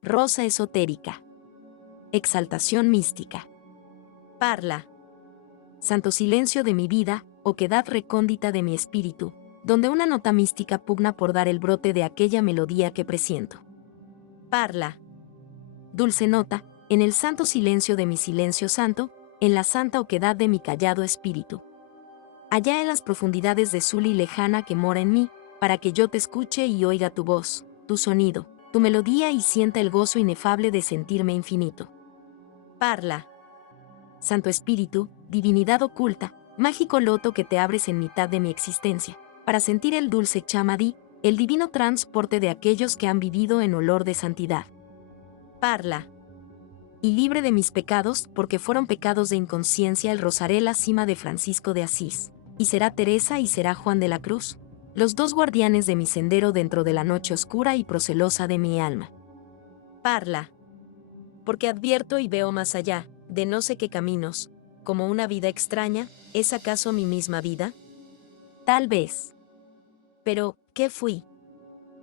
Rosa esotérica. Exaltación mística. Parla. Santo silencio de mi vida, oquedad recóndita de mi espíritu, donde una nota mística pugna por dar el brote de aquella melodía que presiento. Parla. Dulce nota, en el santo silencio de mi silencio santo, en la santa oquedad de mi callado espíritu. Allá en las profundidades de Suli lejana que mora en mí, para que yo te escuche y oiga tu voz, tu sonido, tu melodía y sienta el gozo inefable de sentirme infinito. Parla. Santo Espíritu, divinidad oculta, mágico loto que te abres en mitad de mi existencia, para sentir el dulce chamadí, el divino transporte de aquellos que han vivido en olor de santidad. Parla. Y libre de mis pecados, porque fueron pecados de inconsciencia, el rozaré la cima de Francisco de Asís, y será Teresa y será Juan de la Cruz, los dos guardianes de mi sendero dentro de la noche oscura y procelosa de mi alma. Parla. Porque advierto y veo más allá, de no sé qué caminos, como una vida extraña, ¿es acaso mi misma vida? Tal vez. Pero, ¿qué fui?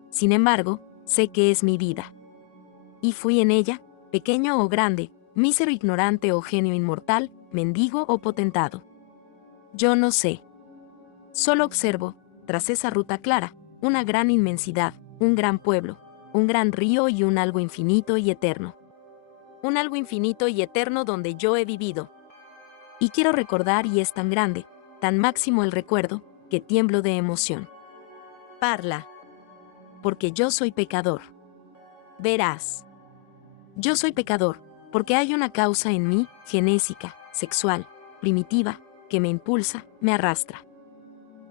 Sin embargo, sé que es mi vida. Y fui en ella, pequeño o grande, mísero ignorante o genio inmortal, mendigo o potentado. Yo no sé. Solo observo, tras esa ruta clara, una gran inmensidad, un gran pueblo, un gran río y un algo infinito y eterno. Un algo infinito y eterno donde yo he vivido. Y quiero recordar y es tan grande, tan máximo el recuerdo, que tiemblo de emoción. Parla. Porque yo soy pecador. Verás. Yo soy pecador, porque hay una causa en mí, genésica, sexual, primitiva, que me impulsa, me arrastra.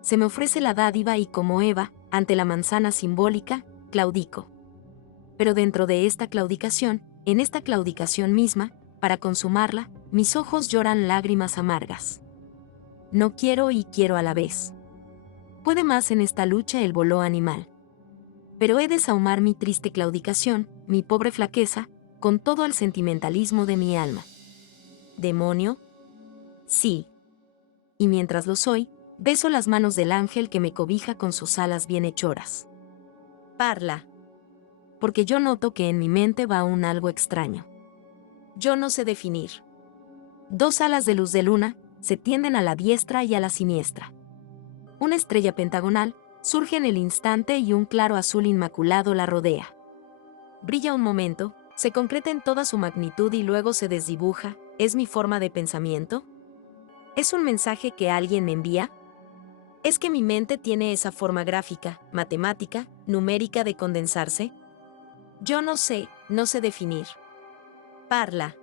Se me ofrece la dádiva y como Eva, ante la manzana simbólica, claudico. Pero dentro de esta claudicación, en esta claudicación misma, para consumarla, mis ojos lloran lágrimas amargas. No quiero y quiero a la vez. Puede más en esta lucha el voló animal. Pero he de sahumar mi triste claudicación, mi pobre flaqueza, con todo el sentimentalismo de mi alma. ¿Demonio? Sí. Y mientras lo soy, beso las manos del ángel que me cobija con sus alas bienhechoras. Parla. Porque yo noto que en mi mente va un algo extraño. Yo no sé definir. Dos alas de luz de luna se tienden a la diestra y a la siniestra. Una estrella pentagonal surge en el instante y un claro azul inmaculado la rodea. Brilla un momento, se concreta en toda su magnitud y luego se desdibuja. ¿Es mi forma de pensamiento? ¿Es un mensaje que alguien me envía? ¿Es que mi mente tiene esa forma gráfica, matemática, numérica de condensarse? Yo no sé definir. Parla.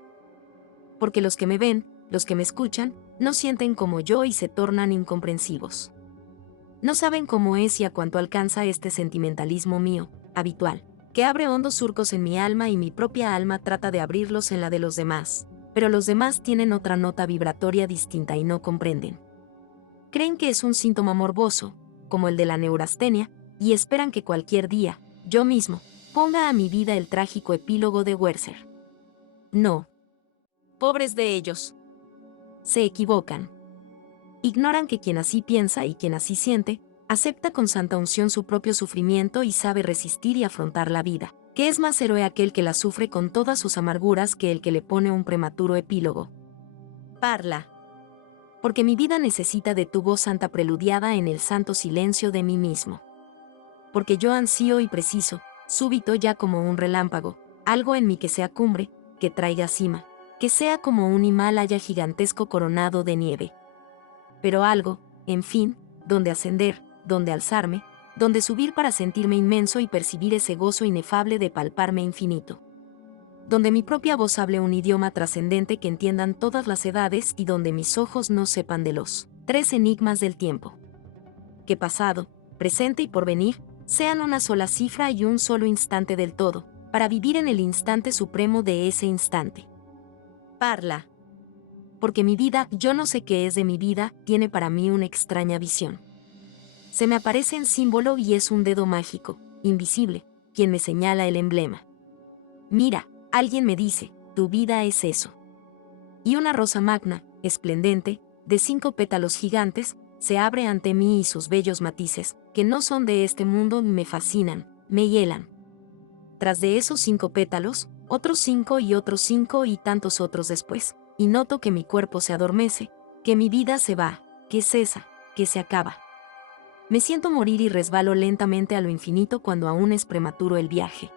Porque los que me ven, los que me escuchan, no sienten como yo y se tornan incomprensivos. No saben cómo es y a cuánto alcanza este sentimentalismo mío, habitual, que abre hondos surcos en mi alma y mi propia alma trata de abrirlos en la de los demás, pero los demás tienen otra nota vibratoria distinta y no comprenden. Creen que es un síntoma morboso, como el de la neurastenia, y esperan que cualquier día, yo mismo, ponga a mi vida el trágico epílogo de Werther. No. Pobres de ellos. Se equivocan. Ignoran que quien así piensa y quien así siente, acepta con santa unción su propio sufrimiento y sabe resistir y afrontar la vida, que es más héroe aquel que la sufre con todas sus amarguras que el que le pone un prematuro epílogo. Parla. Porque mi vida necesita de tu voz santa preludiada en el santo silencio de mí mismo. Porque yo ansío y preciso, súbito ya como un relámpago, algo en mí que sea cumbre, que traiga cima, que sea como un Himalaya gigantesco coronado de nieve. Pero algo, en fin, donde ascender, donde alzarme, donde subir para sentirme inmenso y percibir ese gozo inefable de palparme infinito. Donde mi propia voz hable un idioma trascendente que entiendan todas las edades y donde mis ojos no sepan de los tres enigmas del tiempo. Que pasado, presente y porvenir sean una sola cifra y un solo instante del todo, para vivir en el instante supremo de ese instante. Parla. Porque mi vida, yo no sé qué es de mi vida, tiene para mí una extraña visión. Se me aparece en símbolo y es un dedo mágico, invisible, quien me señala el emblema. Mira, alguien me dice, tu vida es eso. Y una rosa magna, esplendente, de 5 pétalos gigantes, se abre ante mí y sus bellos matices, que no son de este mundo, me fascinan, me hielan. Tras de esos 5 pétalos, otros 5 y otros 5 y tantos otros después, y noto que mi cuerpo se adormece, que mi vida se va, que cesa, que se acaba. Me siento morir y resbalo lentamente a lo infinito cuando aún es prematuro el viaje.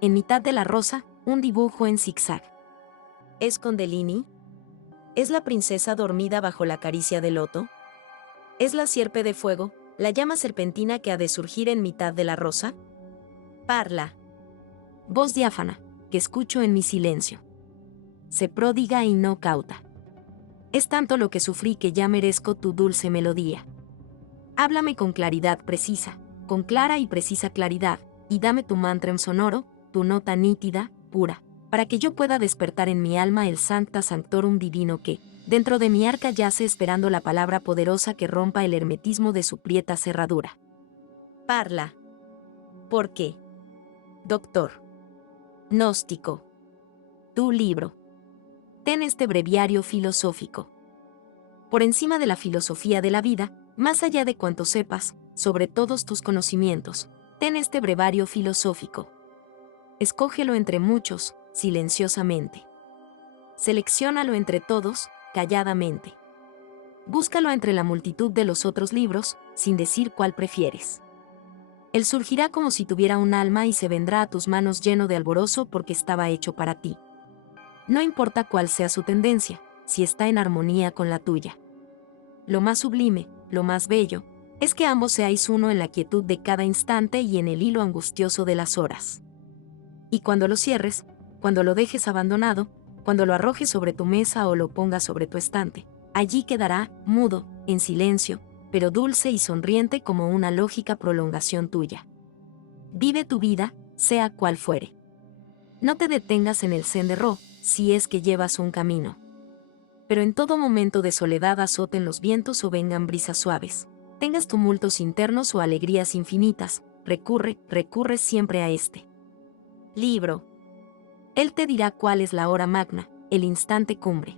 En mitad de la rosa, un dibujo en zigzag. ¿Es Kundalini? ¿Es la princesa dormida bajo la caricia del loto? ¿Es la sierpe de fuego, la llama serpentina que ha de surgir en mitad de la rosa? Parla. Voz diáfana, que escucho en mi silencio. Se pródiga y no cauta. Es tanto lo que sufrí que ya merezco tu dulce melodía. Háblame con claridad precisa, con clara y precisa claridad, y dame tu mantra en sonoro, tu nota nítida, pura, para que yo pueda despertar en mi alma el Sancta Sanctorum divino que, dentro de mi arca yace esperando la palabra poderosa que rompa el hermetismo de su prieta cerradura. Parla. ¿Por qué? Doctor. Gnóstico. Tu libro. Ten este breviario filosófico. Por encima de la filosofía de la vida, más allá de cuanto sepas, sobre todos tus conocimientos, ten este brevario filosófico. Escógelo entre muchos, silenciosamente. Selecciónalo entre todos, calladamente. Búscalo entre la multitud de los otros libros, sin decir cuál prefieres. Él surgirá como si tuviera un alma y se vendrá a tus manos lleno de alborozo porque estaba hecho para ti. No importa cuál sea su tendencia, si está en armonía con la tuya. Lo más sublime, lo más bello, es que ambos seáis uno en la quietud de cada instante y en el hilo angustioso de las horas. Y cuando lo cierres, cuando lo dejes abandonado, cuando lo arrojes sobre tu mesa o lo pongas sobre tu estante, allí quedará, mudo, en silencio, pero dulce y sonriente como una lógica prolongación tuya. Vive tu vida, sea cual fuere. No te detengas en el sendero, si es que llevas un camino. Pero en todo momento de soledad azoten los vientos o vengan brisas suaves. Tengas tumultos internos o alegrías infinitas, recurre siempre a este libro. Él te dirá cuál es la hora magna, el instante cumbre.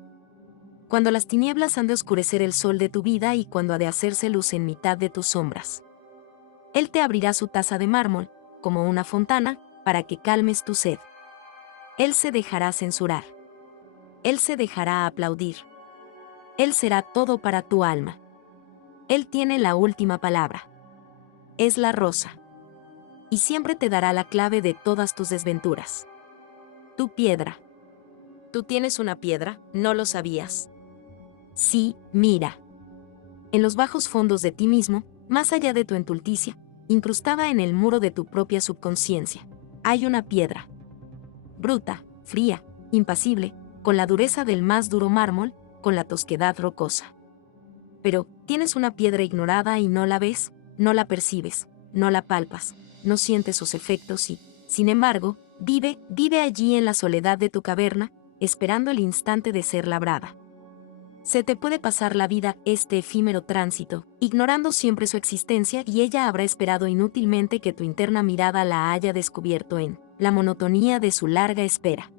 Cuando las tinieblas han de oscurecer el sol de tu vida y cuando ha de hacerse luz en mitad de tus sombras. Él te abrirá su taza de mármol, como una fontana, para que calmes tu sed. Él se dejará censurar. Él se dejará aplaudir. Él será todo para tu alma. Él tiene la última palabra. Es la rosa. Y siempre te dará la clave de todas tus desventuras. Tu piedra. ¿Tú tienes una piedra? ¿No lo sabías? Sí, mira. En los bajos fondos de ti mismo, más allá de tu entulticia, incrustada en el muro de tu propia subconsciencia, hay una piedra. Bruta, fría, impasible, con la dureza del más duro mármol, con la tosquedad rocosa. Pero, tienes una piedra ignorada y no la ves, no la percibes, no la palpas, no sientes sus efectos y, sin embargo, vive allí en la soledad de tu caverna, esperando el instante de ser labrada. Se te puede pasar la vida, este efímero tránsito, ignorando siempre su existencia y ella habrá esperado inútilmente que tu interna mirada la haya descubierto en la monotonía de su larga espera.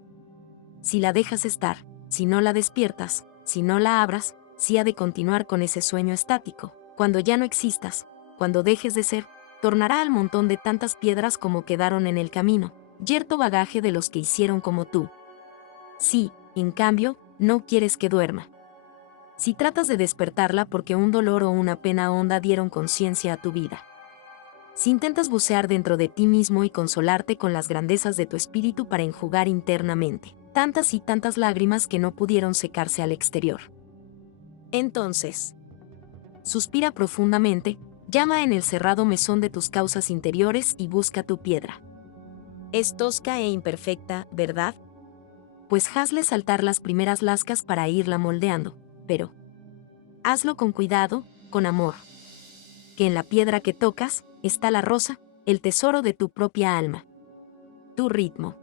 Si la dejas estar, si no la despiertas, si no la abras, si ha de continuar con ese sueño estático, cuando ya no existas, cuando dejes de ser, tornará al montón de tantas piedras como quedaron en el camino, yerto bagaje de los que hicieron como tú. Si, en cambio, no quieres que duerma. Si tratas de despertarla porque un dolor o una pena honda dieron conciencia a tu vida. Si intentas bucear dentro de ti mismo y consolarte con las grandezas de tu espíritu para enjugar internamente tantas y tantas lágrimas que no pudieron secarse al exterior. Entonces, suspira profundamente, llama en el cerrado mesón de tus causas interiores y busca tu piedra. Es tosca e imperfecta, ¿verdad? Pues hazle saltar las primeras lascas para irla moldeando, pero hazlo con cuidado, con amor. Que en la piedra que tocas está la rosa, el tesoro de tu propia alma. Tu ritmo.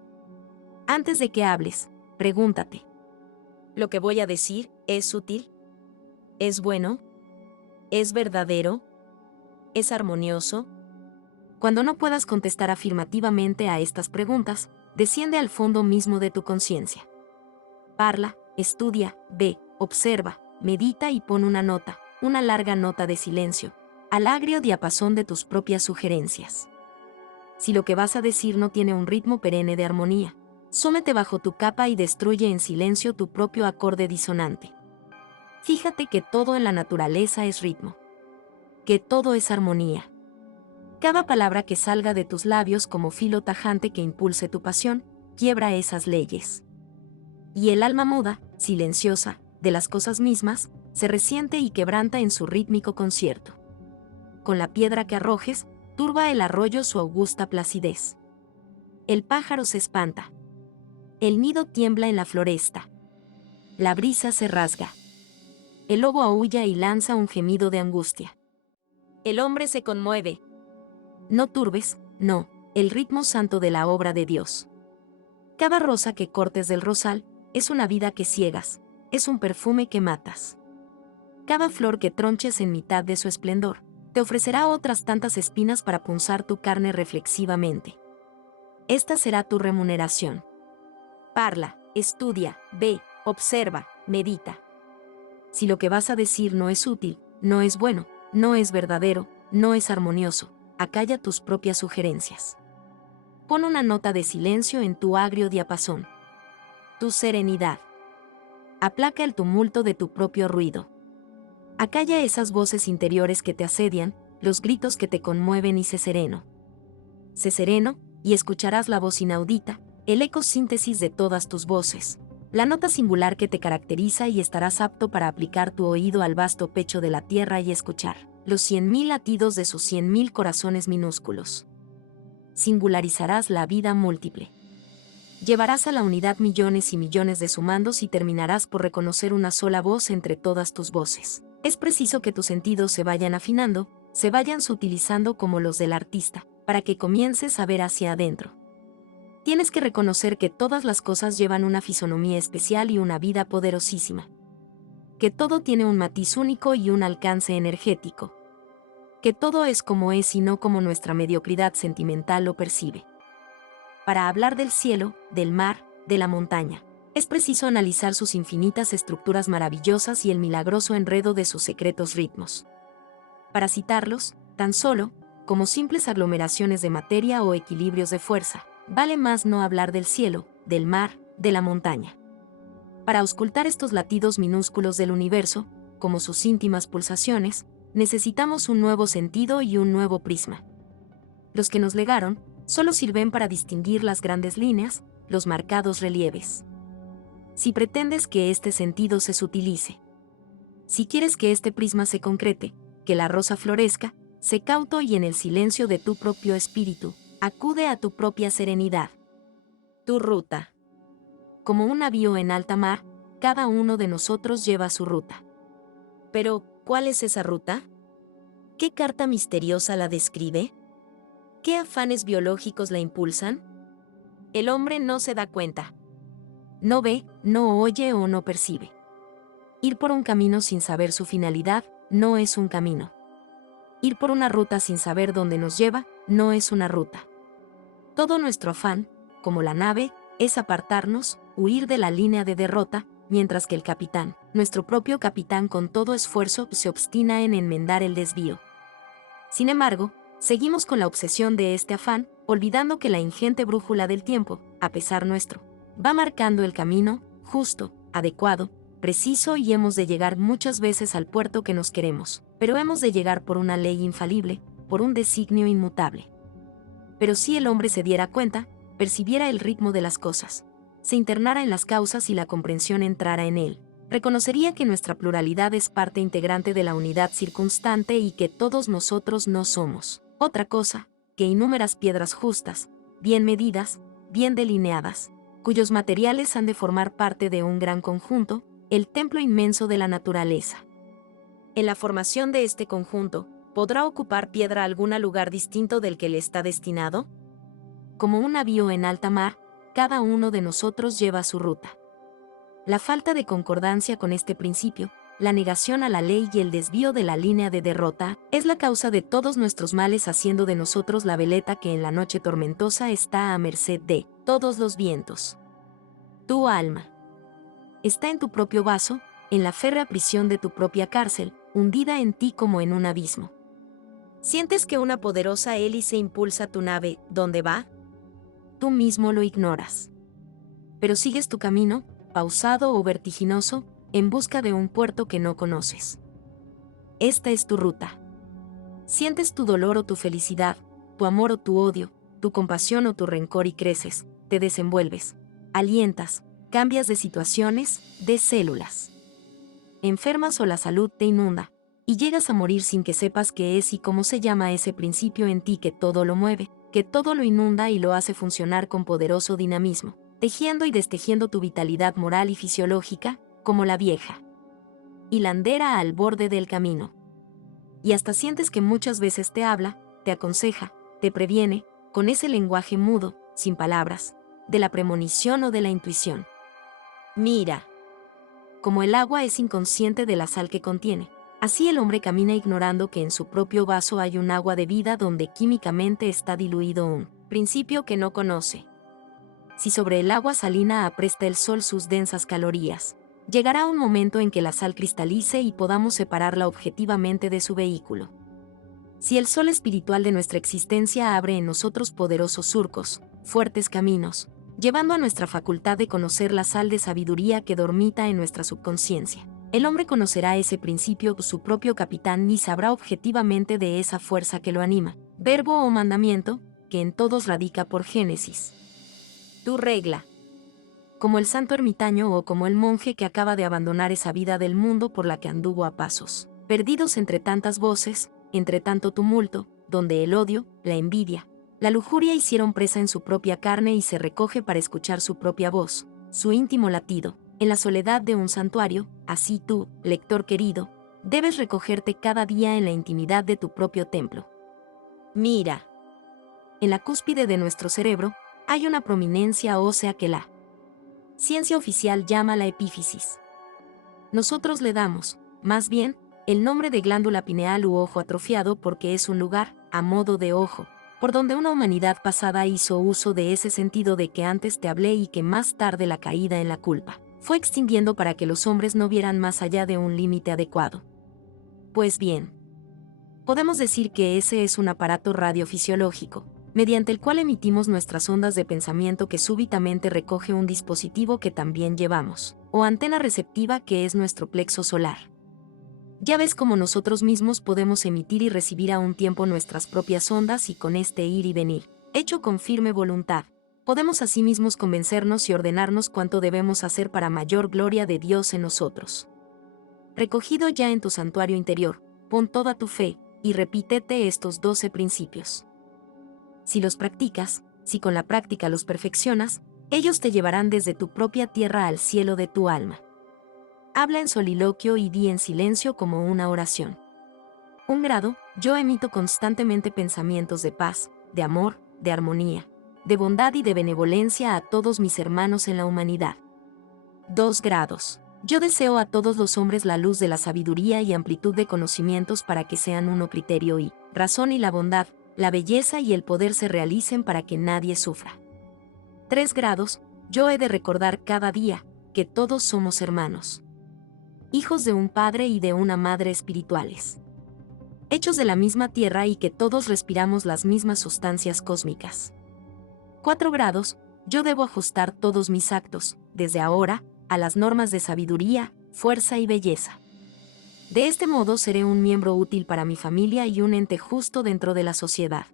Antes de que hables, pregúntate. ¿Lo que voy a decir es útil? ¿Es bueno? ¿Es verdadero? ¿Es armonioso? Cuando no puedas contestar afirmativamente a estas preguntas, desciende al fondo mismo de tu conciencia. Parla, estudia, ve, observa, medita y pon una nota, una larga nota de silencio, al agrio diapasón de tus propias sugerencias. Si lo que vas a decir no tiene un ritmo perenne de armonía, súmete bajo tu capa y destruye en silencio tu propio acorde disonante. Fíjate que todo en la naturaleza es ritmo, que todo es armonía. Cada palabra que salga de tus labios como filo tajante que impulse tu pasión, quiebra esas leyes. Y el alma muda, silenciosa, de las cosas mismas, se resiente y quebranta en su rítmico concierto. Con la piedra que arrojes, turba el arroyo su augusta placidez. El pájaro se espanta. El nido tiembla en la floresta. La brisa se rasga. El lobo aúlla y lanza un gemido de angustia. El hombre se conmueve. No turbes, no, el ritmo santo de la obra de Dios. Cada rosa que cortes del rosal es una vida que ciegas, es un perfume que matas. Cada flor que tronches en mitad de su esplendor, te ofrecerá otras tantas espinas para punzar tu carne reflexivamente. Esta será tu remuneración. Parla, estudia, ve, observa, medita. Si lo que vas a decir no es útil, no es bueno, no es verdadero, no es armonioso, acalla tus propias sugerencias. Pon una nota de silencio en tu agrio diapasón. Tu serenidad. Aplaca el tumulto de tu propio ruido. Acalla esas voces interiores que te asedian, los gritos que te conmueven y sé sereno. Sé sereno, y escucharás la voz inaudita, el eco síntesis de todas tus voces, la nota singular que te caracteriza y estarás apto para aplicar tu oído al vasto pecho de la tierra y escuchar los 100.000 latidos de sus 100.000 corazones minúsculos. Singularizarás la vida múltiple. Llevarás a la unidad millones y millones de sumandos y terminarás por reconocer una sola voz entre todas tus voces. Es preciso que tus sentidos se vayan afinando, se vayan sutilizando como los del artista, para que comiences a ver hacia adentro. Tienes que reconocer que todas las cosas llevan una fisonomía especial y una vida poderosísima. Que todo tiene un matiz único y un alcance energético. Que todo es como es y no como nuestra mediocridad sentimental lo percibe. Para hablar del cielo, del mar, de la montaña, es preciso analizar sus infinitas estructuras maravillosas y el milagroso enredo de sus secretos ritmos. Para citarlos, tan solo, como simples aglomeraciones de materia o equilibrios de fuerza, vale más no hablar del cielo, del mar, de la montaña. Para auscultar estos latidos minúsculos del universo, como sus íntimas pulsaciones, necesitamos un nuevo sentido y un nuevo prisma. Los que nos legaron solo sirven para distinguir las grandes líneas, los marcados relieves. Si pretendes que este sentido se sutilice, si quieres que este prisma se concrete, que la rosa florezca, sé cauto y en el silencio de tu propio espíritu, acude a tu propia serenidad. Tu ruta. Como un navío en alta mar, cada uno de nosotros lleva su ruta. Pero, ¿cuál es esa ruta? ¿Qué carta misteriosa la describe? ¿Qué afanes biológicos la impulsan? El hombre no se da cuenta. No ve, no oye o no percibe. Ir por un camino sin saber su finalidad, no es un camino. Ir por una ruta sin saber dónde nos lleva, no es una ruta. Todo nuestro afán, como la nave, es apartarnos, huir de la línea de derrota, mientras que el capitán, nuestro propio capitán con todo esfuerzo, se obstina en enmendar el desvío. Sin embargo, seguimos con la obsesión de este afán, olvidando que la ingente brújula del tiempo, a pesar nuestro, va marcando el camino, justo, adecuado, preciso y hemos de llegar muchas veces al puerto que nos queremos, pero hemos de llegar por una ley infalible, por un designio inmutable. Pero si el hombre se diera cuenta, percibiera el ritmo de las cosas, se internara en las causas y la comprensión entrara en él, reconocería que nuestra pluralidad es parte integrante de la unidad circunstante y que todos nosotros no somos otra cosa que innúmeras piedras justas, bien medidas, bien delineadas, cuyos materiales han de formar parte de un gran conjunto, el templo inmenso de la naturaleza. En la formación de este conjunto, ¿podrá ocupar piedra alguna lugar distinto del que le está destinado? Como un navío en alta mar, cada uno de nosotros lleva su ruta. La falta de concordancia con este principio, la negación a la ley y el desvío de la línea de derrota, es la causa de todos nuestros males, haciendo de nosotros la veleta que en la noche tormentosa está a merced de todos los vientos. Tu alma está en tu propio vaso, en la férrea prisión de tu propia cárcel, hundida en ti como en un abismo. ¿Sientes que una poderosa hélice impulsa tu nave? ¿Dónde va? Tú mismo lo ignoras. Pero sigues tu camino, pausado o vertiginoso, en busca de un puerto que no conoces. Esta es tu ruta. Sientes tu dolor o tu felicidad, tu amor o tu odio, tu compasión o tu rencor y creces, te desenvuelves, alientas, cambias de situaciones, de células. Enfermas o la salud te inunda, y llegas a morir sin que sepas qué es y cómo se llama ese principio en ti que todo lo mueve, que todo lo inunda y lo hace funcionar con poderoso dinamismo, tejiendo y destejiendo tu vitalidad moral y fisiológica, como la vieja hilandera al borde del camino. Y hasta sientes que muchas veces te habla, te aconseja, te previene, con ese lenguaje mudo, sin palabras, de la premonición o de la intuición. Mira, como el agua es inconsciente de la sal que contiene, así el hombre camina ignorando que en su propio vaso hay un agua de vida donde químicamente está diluido un principio que no conoce. Si sobre el agua salina apresta el sol sus densas calorías, llegará un momento en que la sal cristalice y podamos separarla objetivamente de su vehículo. Si el sol espiritual de nuestra existencia abre en nosotros poderosos surcos, fuertes caminos, llevando a nuestra facultad de conocer la sal de sabiduría que dormita en nuestra subconsciencia, el hombre conocerá ese principio, su propio capitán, y sabrá objetivamente de esa fuerza que lo anima, verbo o mandamiento, que en todos radica por Génesis. Tu regla. Como el santo ermitaño o como el monje que acaba de abandonar esa vida del mundo por la que anduvo a pasos, perdidos entre tantas voces, entre tanto tumulto, donde el odio, la envidia, la lujuria hicieron presa en su propia carne y se recoge para escuchar su propia voz, su íntimo latido, en la soledad de un santuario. Así tú, lector querido, debes recogerte cada día en la intimidad de tu propio templo. Mira, en la cúspide de nuestro cerebro, hay una prominencia ósea que la ciencia oficial llama la epífisis. Nosotros le damos, más bien, el nombre de glándula pineal u ojo atrofiado porque es un lugar, a modo de ojo, por donde una humanidad pasada hizo uso de ese sentido de que antes te hablé y que más tarde la caída en la culpa fue extinguiendo para que los hombres no vieran más allá de un límite adecuado. Pues bien, podemos decir que ese es un aparato radiofisiológico, mediante el cual emitimos nuestras ondas de pensamiento que súbitamente recoge un dispositivo que también llevamos, o antena receptiva que es nuestro plexo solar. Ya ves cómo nosotros mismos podemos emitir y recibir a un tiempo nuestras propias ondas y con este ir y venir, hecho con firme voluntad, podemos asimismos convencernos y ordenarnos cuánto debemos hacer para mayor gloria de Dios en nosotros. Recogido ya en tu santuario interior, pon toda tu fe, y repítete estos 12 principios. Si los practicas, si con la práctica los perfeccionas, ellos te llevarán desde tu propia tierra al cielo de tu alma. Habla en soliloquio y di en silencio como una oración. 1 grado, yo emito constantemente pensamientos de paz, de amor, de armonía, de bondad y de benevolencia a todos mis hermanos en la humanidad. 2 grados. Yo deseo a todos los hombres la luz de la sabiduría y amplitud de conocimientos para que sean uno criterio y razón y la bondad, la belleza y el poder se realicen para que nadie sufra. 3 grados. Yo he de recordar cada día que todos somos hermanos, hijos de un padre y de una madre espirituales, hechos de la misma tierra y que todos respiramos las mismas sustancias cósmicas. 4 grados. Yo debo ajustar todos mis actos, desde ahora, a las normas de sabiduría, fuerza y belleza. De este modo seré un miembro útil para mi familia y un ente justo dentro de la sociedad.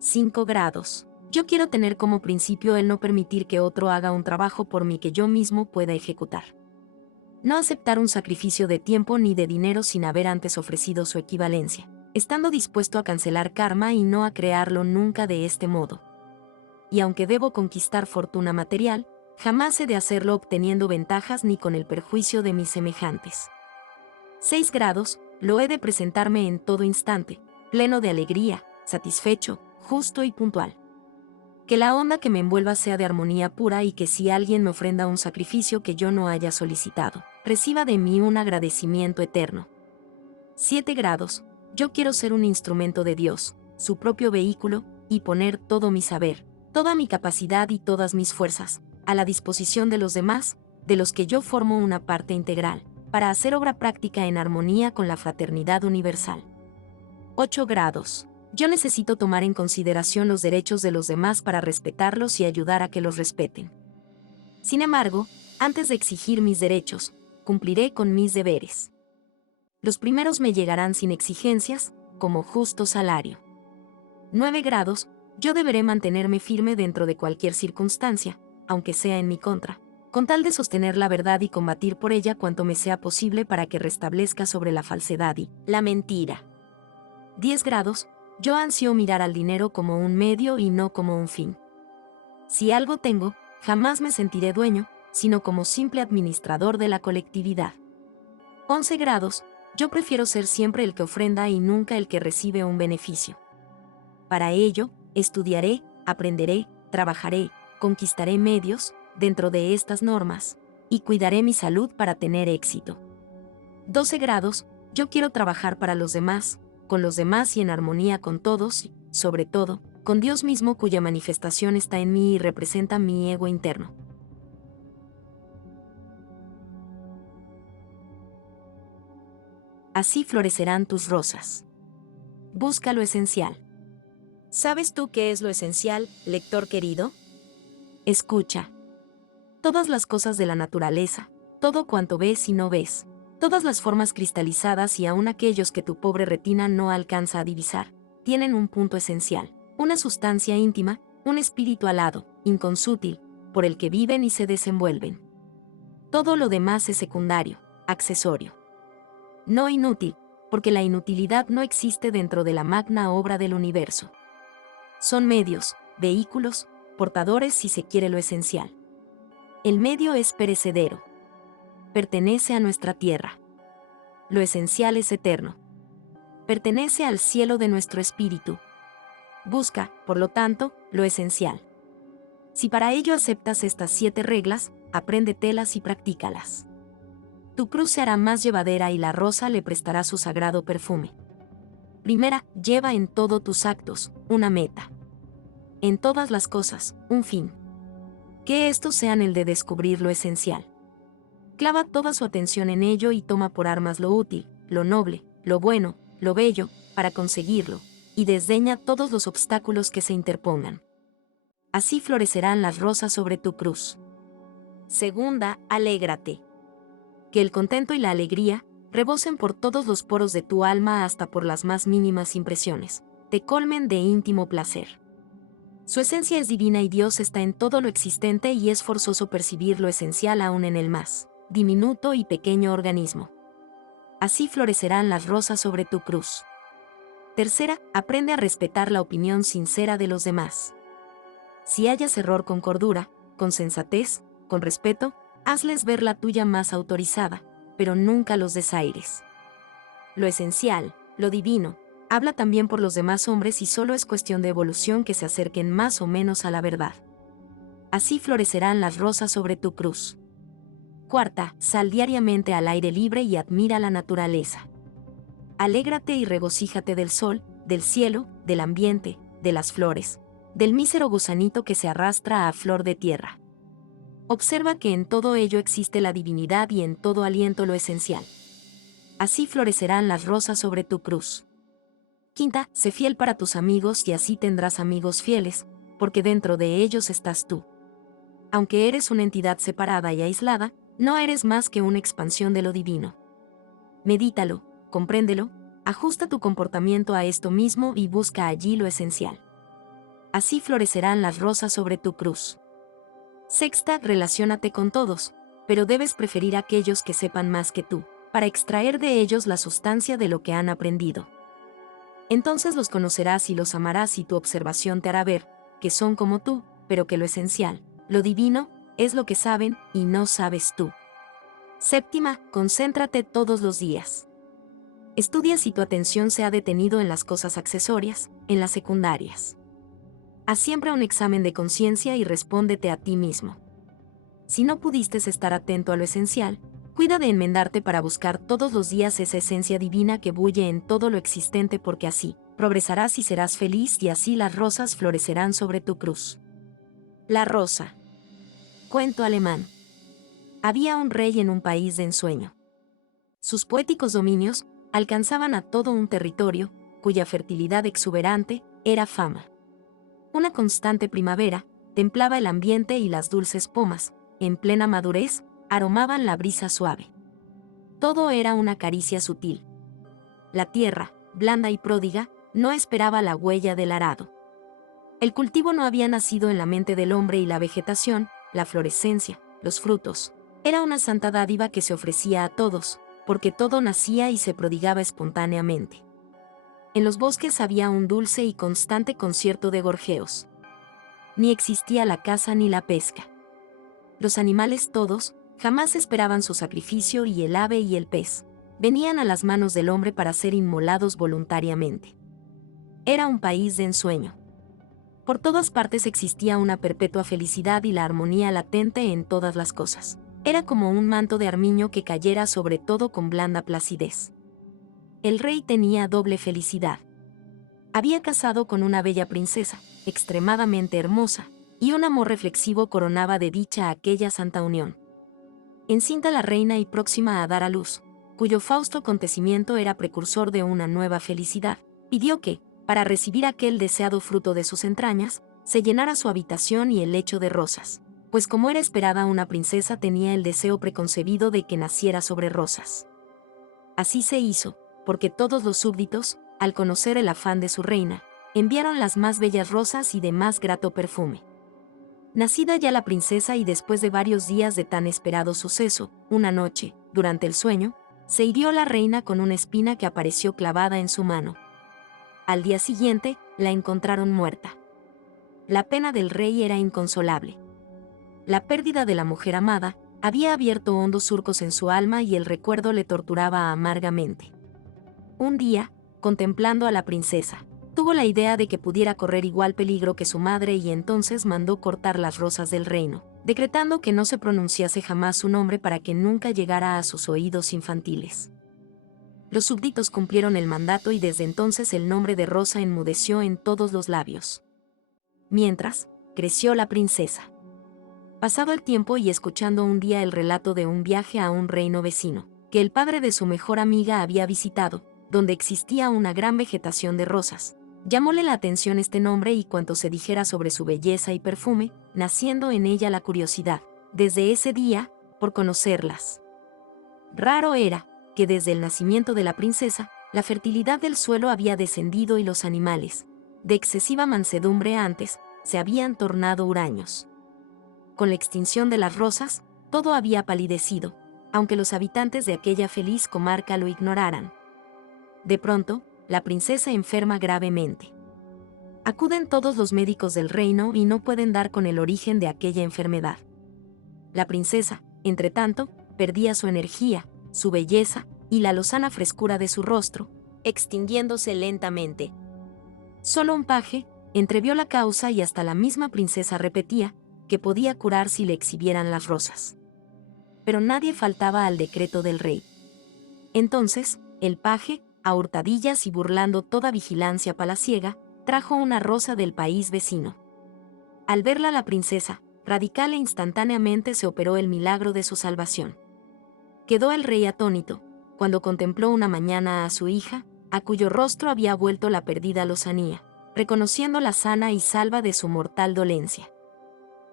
5 grados. Yo quiero tener como principio el no permitir que otro haga un trabajo por mí que yo mismo pueda ejecutar. No aceptar un sacrificio de tiempo ni de dinero sin haber antes ofrecido su equivalencia, estando dispuesto a cancelar karma y no a crearlo nunca de este modo. Y aunque debo conquistar fortuna material, jamás he de hacerlo obteniendo ventajas ni con el perjuicio de mis semejantes. 6 grados, lo he de presentarme en todo instante, pleno de alegría, satisfecho, justo y puntual. Que la onda que me envuelva sea de armonía pura y que si alguien me ofrenda un sacrificio que yo no haya solicitado, reciba de mí un agradecimiento eterno. 7 grados, yo quiero ser un instrumento de Dios, su propio vehículo, y poner todo mi saber, toda mi capacidad y todas mis fuerzas, a la disposición de los demás, de los que yo formo una parte integral, para hacer obra práctica en armonía con la fraternidad universal. 8 grados. Yo necesito tomar en consideración los derechos de los demás para respetarlos y ayudar a que los respeten. Sin embargo, antes de exigir mis derechos, cumpliré con mis deberes. Los primeros me llegarán sin exigencias, como justo salario. 9 grados. Yo deberé mantenerme firme dentro de cualquier circunstancia, aunque sea en mi contra, con tal de sostener la verdad y combatir por ella cuanto me sea posible para que restablezca sobre la falsedad y la mentira. 10 grados. Yo ansío mirar al dinero como un medio y no como un fin. Si algo tengo, jamás me sentiré dueño, sino como simple administrador de la colectividad. 11 grados. Yo prefiero ser siempre el que ofrenda y nunca el que recibe un beneficio. Para ello, estudiaré, aprenderé, trabajaré, conquistaré medios, dentro de estas normas, y cuidaré mi salud para tener éxito. 12 grados. Yo quiero trabajar para los demás, con los demás y en armonía con todos, y, sobre todo, con Dios mismo cuya manifestación está en mí y representa mi ego interno. Así florecerán tus rosas. Busca lo esencial. ¿Sabes tú qué es lo esencial, lector querido? Escucha. Todas las cosas de la naturaleza, todo cuanto ves y no ves, todas las formas cristalizadas y aun aquellos que tu pobre retina no alcanza a divisar, tienen un punto esencial, una sustancia íntima, un espíritu alado, inconsútil, por el que viven y se desenvuelven. Todo lo demás es secundario, accesorio. No inútil, porque la inutilidad no existe dentro de la magna obra del universo. Son medios, vehículos, portadores si se quiere lo esencial. El medio es perecedero. Pertenece a nuestra tierra. Lo esencial es eterno. Pertenece al cielo de nuestro espíritu. Busca, por lo tanto, lo esencial. Si para ello aceptas estas 7 reglas, apréndetelas y practícalas. Tu cruz se hará más llevadera y la rosa le prestará su sagrado perfume. Primera, lleva en todos tus actos una meta. En todas las cosas, un fin. Que estos sean el de descubrir lo esencial. Clava toda su atención en ello y toma por armas lo útil, lo noble, lo bueno, lo bello, para conseguirlo, y desdeña todos los obstáculos que se interpongan. Así florecerán las rosas sobre tu cruz. Segunda, alégrate. Que el contento y la alegría rebosen por todos los poros de tu alma hasta por las más mínimas impresiones, te colmen de íntimo placer. Su esencia es divina y Dios está en todo lo existente y es forzoso percibir lo esencial aún en el más diminuto y pequeño organismo. Así florecerán las rosas sobre tu cruz. Tercera, aprende a respetar la opinión sincera de los demás. Si hallas error con cordura, con sensatez, con respeto, hazles ver la tuya más autorizada, pero nunca los desaires. Lo esencial, lo divino, habla también por los demás hombres y solo es cuestión de evolución que se acerquen más o menos a la verdad. Así florecerán las rosas sobre tu cruz. Cuarta, sal diariamente al aire libre y admira la naturaleza. Alégrate y regocíjate del sol, del cielo, del ambiente, de las flores, del mísero gusanito que se arrastra a flor de tierra. Observa que en todo ello existe la divinidad y en todo aliento lo esencial. Así florecerán las rosas sobre tu cruz. Quinta, sé fiel para tus amigos y así tendrás amigos fieles, porque dentro de ellos estás tú. Aunque eres una entidad separada y aislada, no eres más que una expansión de lo divino. Medítalo, compréndelo, ajusta tu comportamiento a esto mismo y busca allí lo esencial. Así florecerán las rosas sobre tu cruz. Sexta, relaciónate con todos, pero debes preferir a aquellos que sepan más que tú, para extraer de ellos la sustancia de lo que han aprendido. Entonces los conocerás y los amarás y tu observación te hará ver, que son como tú, pero que lo esencial, lo divino, es lo que saben y no sabes tú. Séptima, concéntrate todos los días. Estudia si tu atención se ha detenido en las cosas accesorias, en las secundarias. Haz siempre un examen de conciencia y respóndete a ti mismo. Si no pudiste estar atento a lo esencial, cuida de enmendarte para buscar todos los días esa esencia divina que bulle en todo lo existente porque así, progresarás y serás feliz y así las rosas florecerán sobre tu cruz. La rosa. Cuento alemán. Había un rey en un país de ensueño. Sus poéticos dominios alcanzaban a todo un territorio, cuya fertilidad exuberante era fama. Una constante primavera templaba el ambiente y las dulces pomas, en plena madurez, aromaban la brisa suave. Todo era una caricia sutil. La tierra, blanda y pródiga, no esperaba la huella del arado. El cultivo no había nacido en la mente del hombre y la vegetación, la florescencia, los frutos. Era una santa dádiva que se ofrecía a todos, porque todo nacía y se prodigaba espontáneamente. En los bosques había un dulce y constante concierto de gorjeos. Ni existía la caza ni la pesca. Los animales todos jamás esperaban su sacrificio y el ave y el pez venían a las manos del hombre para ser inmolados voluntariamente. Era un país de ensueño. Por todas partes existía una perpetua felicidad y la armonía latente en todas las cosas. Era como un manto de armiño que cayera sobre todo con blanda placidez. El rey tenía doble felicidad. Había casado con una bella princesa, extremadamente hermosa, y un amor reflexivo coronaba de dicha aquella santa unión. Encinta la reina y próxima a dar a luz, cuyo fausto acontecimiento era precursor de una nueva felicidad, pidió que, para recibir aquel deseado fruto de sus entrañas, se llenara su habitación y el lecho de rosas, pues como era esperada una princesa tenía el deseo preconcebido de que naciera sobre rosas. Así se hizo, porque todos los súbditos, al conocer el afán de su reina, enviaron las más bellas rosas y de más grato perfume. Nacida ya la princesa y después de varios días de tan esperado suceso, una noche, durante el sueño, se hirió la reina con una espina que apareció clavada en su mano. Al día siguiente, la encontraron muerta. La pena del rey era inconsolable. La pérdida de la mujer amada había abierto hondos surcos en su alma y el recuerdo le torturaba amargamente. Un día, contemplando a la princesa, tuvo la idea de que pudiera correr igual peligro que su madre y entonces mandó cortar las rosas del reino, decretando que no se pronunciase jamás su nombre para que nunca llegara a sus oídos infantiles. Los súbditos cumplieron el mandato y desde entonces el nombre de Rosa enmudeció en todos los labios. Mientras, creció la princesa. Pasado el tiempo y escuchando un día el relato de un viaje a un reino vecino, que el padre de su mejor amiga había visitado, donde existía una gran vegetación de rosas, llamóle la atención este nombre y cuanto se dijera sobre su belleza y perfume, naciendo en ella la curiosidad, desde ese día, por conocerlas. Raro era, que desde el nacimiento de la princesa, la fertilidad del suelo había descendido y los animales, de excesiva mansedumbre antes, se habían tornado huraños. Con la extinción de las rosas, todo había palidecido, aunque los habitantes de aquella feliz comarca lo ignoraran. De pronto, la princesa enferma gravemente. Acuden todos los médicos del reino y no pueden dar con el origen de aquella enfermedad. La princesa, entretanto, perdía su energía, su belleza y la lozana frescura de su rostro, extinguiéndose lentamente. Solo un paje entrevió la causa y hasta la misma princesa repetía que podía curar si le exhibieran las rosas. Pero nadie faltaba al decreto del rey. Entonces, el paje, a hurtadillas y burlando toda vigilancia palaciega, trajo una rosa del país vecino. Al verla la princesa, radical e instantáneamente se operó el milagro de su salvación. Quedó el rey atónito, cuando contempló una mañana a su hija, a cuyo rostro había vuelto la perdida lozanía, reconociendo la sana y salva de su mortal dolencia.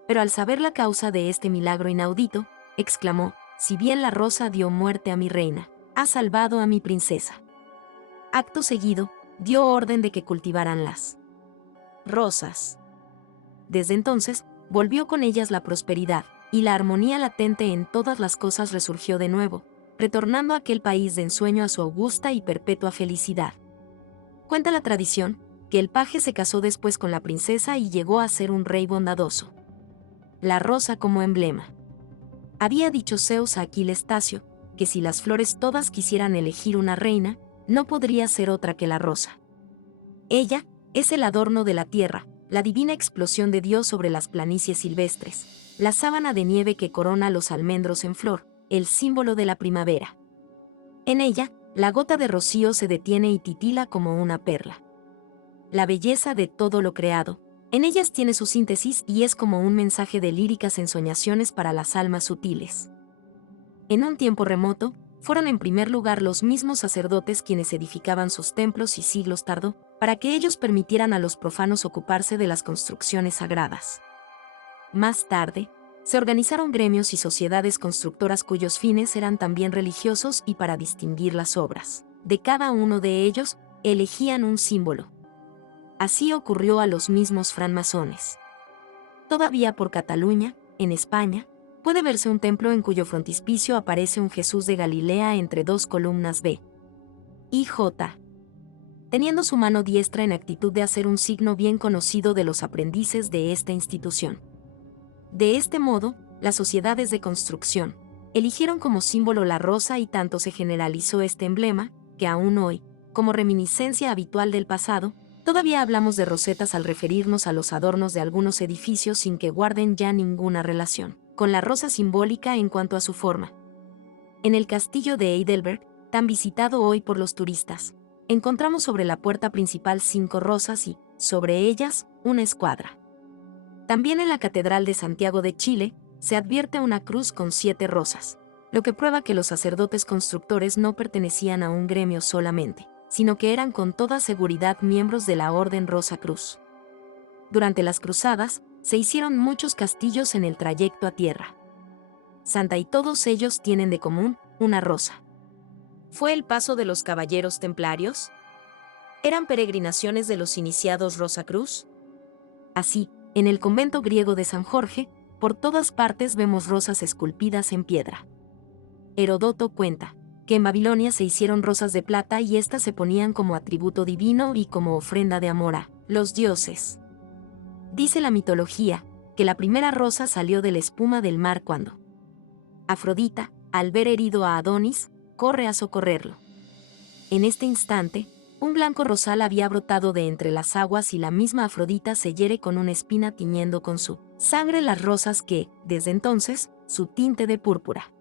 Pero al saber la causa de este milagro inaudito, exclamó: si bien la rosa dio muerte a mi reina, ha salvado a mi princesa. Acto seguido, dio orden de que cultivaran las rosas. Desde entonces, volvió con ellas la prosperidad, y la armonía latente en todas las cosas resurgió de nuevo, retornando a aquel país de ensueño a su augusta y perpetua felicidad. Cuenta la tradición, que el paje se casó después con la princesa y llegó a ser un rey bondadoso. La rosa como emblema. Había dicho Zeus a Aquiles Tacio, que si las flores todas quisieran elegir una reina, no podría ser otra que la rosa. Ella es el adorno de la tierra, la divina explosión de Dios sobre las planicies silvestres, la sábana de nieve que corona los almendros en flor, el símbolo de la primavera. En ella, la gota de rocío se detiene y titila como una perla. La belleza de todo lo creado, en ellas tiene su síntesis y es como un mensaje de líricas ensoñaciones para las almas sutiles. En un tiempo remoto, fueron en primer lugar los mismos sacerdotes quienes edificaban sus templos y siglos tardó, para que ellos permitieran a los profanos ocuparse de las construcciones sagradas. Más tarde, se organizaron gremios y sociedades constructoras cuyos fines eran también religiosos y para distinguir las obras de cada uno de ellos, elegían un símbolo. Así ocurrió a los mismos francmasones. Todavía por Cataluña, en España, puede verse un templo en cuyo frontispicio aparece un Jesús de Galilea entre dos columnas B y J, teniendo su mano diestra en actitud de hacer un signo bien conocido de los aprendices de esta institución. De este modo, las sociedades de construcción eligieron como símbolo la rosa y tanto se generalizó este emblema, que aún hoy, como reminiscencia habitual del pasado, todavía hablamos de rosetas al referirnos a los adornos de algunos edificios sin que guarden ya ninguna relación con la rosa simbólica en cuanto a su forma. En el castillo de Heidelberg, tan visitado hoy por los turistas, encontramos sobre la puerta principal 5 rosas y, sobre ellas, una escuadra. También en la Catedral de Santiago de Chile, se advierte una cruz con 7 rosas, lo que prueba que los sacerdotes constructores no pertenecían a un gremio solamente, sino que eran con toda seguridad miembros de la Orden Rosa Cruz. Durante las cruzadas, se hicieron muchos castillos en el trayecto a tierra. Santa y todos ellos tienen de común una rosa. ¿Fue el paso de los caballeros templarios? ¿Eran peregrinaciones de los iniciados Rosacruz? Así, en el convento griego de San Jorge, por todas partes vemos rosas esculpidas en piedra. Heródoto cuenta que en Babilonia se hicieron rosas de plata y éstas se ponían como atributo divino y como ofrenda de amor a los dioses. Dice la mitología que la primera rosa salió de la espuma del mar cuando Afrodita, al ver herido a Adonis, corre a socorrerlo. En este instante, un blanco rosal había brotado de entre las aguas y la misma Afrodita se hiere con una espina tiñendo con su sangre las rosas que, desde entonces, su tinte de púrpura.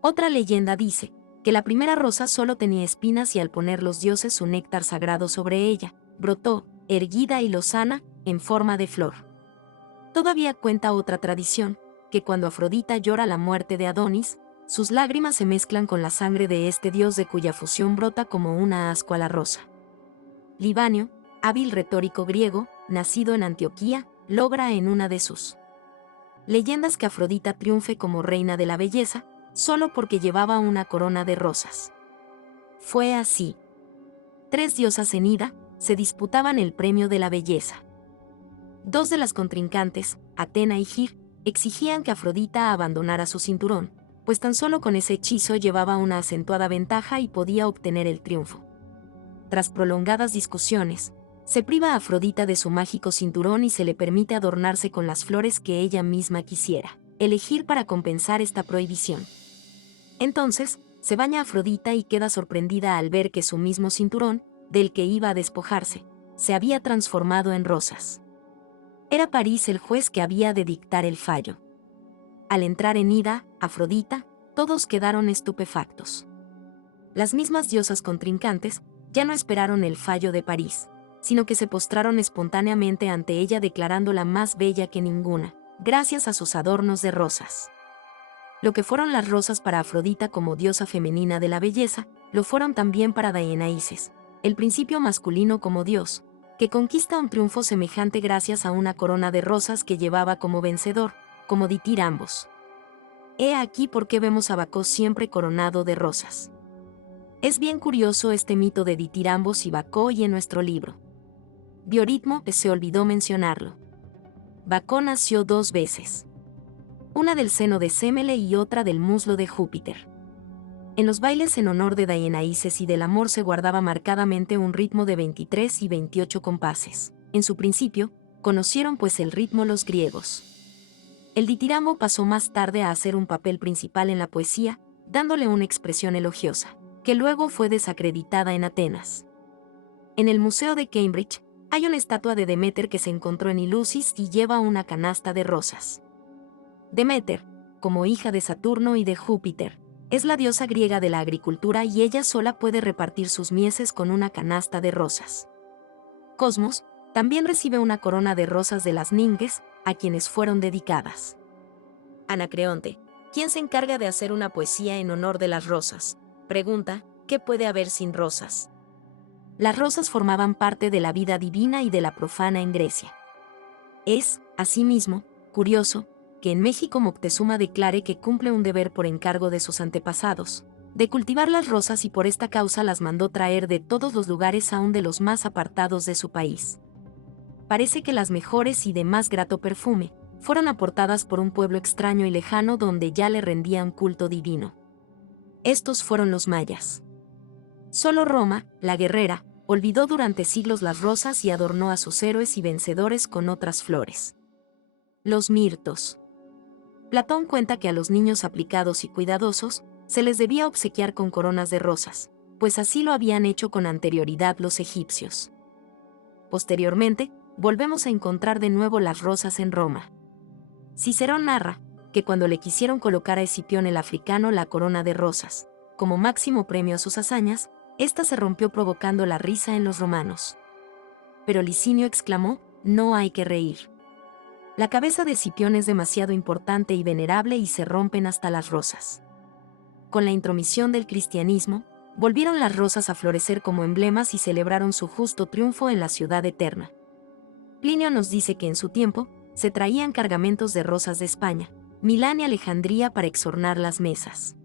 Otra leyenda dice que la primera rosa solo tenía espinas y al poner los dioses su néctar sagrado sobre ella, brotó, erguida y lozana, en forma de flor. Todavía cuenta otra tradición, que cuando Afrodita llora la muerte de Adonis, sus lágrimas se mezclan con la sangre de este dios de cuya fusión brota como una ascua la rosa. Libanio, hábil retórico griego, nacido en Antioquía, logra en una de sus leyendas que Afrodita triunfe como reina de la belleza, solo porque llevaba una corona de rosas. Fue así. 3 diosas en ida, se disputaban el premio de la belleza. 2 de las contrincantes, Atena y Gir, exigían que Afrodita abandonara su cinturón, pues tan solo con ese hechizo llevaba una acentuada ventaja y podía obtener el triunfo. Tras prolongadas discusiones, se priva a Afrodita de su mágico cinturón y se le permite adornarse con las flores que ella misma quisiera elegir para compensar esta prohibición. Entonces, se baña Afrodita y queda sorprendida al ver que su mismo cinturón, del que iba a despojarse, se había transformado en rosas. Era París el juez que había de dictar el fallo. Al entrar en ida, Afrodita, todos quedaron estupefactos. Las mismas diosas contrincantes ya no esperaron el fallo de París, sino que se postraron espontáneamente ante ella declarándola más bella que ninguna, gracias a sus adornos de rosas. Lo que fueron las rosas para Afrodita como diosa femenina de la belleza, lo fueron también para Dianaíses, el principio masculino como dios, que conquista un triunfo semejante gracias a una corona de rosas que llevaba como vencedor, como Ditirambos. He aquí por qué vemos a Bacó siempre coronado de rosas. Es bien curioso este mito de Ditirambos y Bacó y en nuestro libro Bioritmo se olvidó mencionarlo. Bacó nació 2 veces. Una del seno de Semele y otra del muslo de Júpiter. En los bailes en honor de Dianaíses y del amor se guardaba marcadamente un ritmo de 23 y 28 compases. En su principio, conocieron pues el ritmo los griegos. El ditirambo pasó más tarde a hacer un papel principal en la poesía, dándole una expresión elogiosa, que luego fue desacreditada en Atenas. En el Museo de Cambridge, hay una estatua de Deméter que se encontró en Eleusis y lleva una canasta de rosas. Deméter, como hija de Saturno y de Júpiter, es la diosa griega de la agricultura y ella sola puede repartir sus mieses con una canasta de rosas. Cosmos también recibe una corona de rosas de las ninges, a quienes fueron dedicadas. Anacreonte, ¿Quién se encarga de hacer una poesía en honor de las rosas? Pregunta, ¿qué puede haber sin rosas? Las rosas formaban parte de la vida divina y de la profana en Grecia. Es, asimismo, curioso, que en México Moctezuma declare que cumple un deber por encargo de sus antepasados, de cultivar las rosas, y por esta causa las mandó traer de todos los lugares, aun de los más apartados de su país. Parece que las mejores y de más grato perfume fueron aportadas por un pueblo extraño y lejano donde ya le rendían culto divino. Estos fueron los mayas. Solo Roma, la guerrera, olvidó durante siglos las rosas y adornó a sus héroes y vencedores con otras flores. Los mirtos. Platón cuenta que a los niños aplicados y cuidadosos se les debía obsequiar con coronas de rosas, pues así lo habían hecho con anterioridad los egipcios. Posteriormente, volvemos a encontrar de nuevo las rosas en Roma. Cicerón narra que cuando le quisieron colocar a Escipión el africano la corona de rosas, como máximo premio a sus hazañas, esta se rompió provocando la risa en los romanos. Pero Licinio exclamó: «No hay que reír. La cabeza de Escipión es demasiado importante y venerable y se rompen hasta las rosas». Con la intromisión del cristianismo, volvieron las rosas a florecer como emblemas y celebraron su justo triunfo en la ciudad eterna. Plinio nos dice que en su tiempo se traían cargamentos de rosas de España, Milán y Alejandría para exornar las mesas.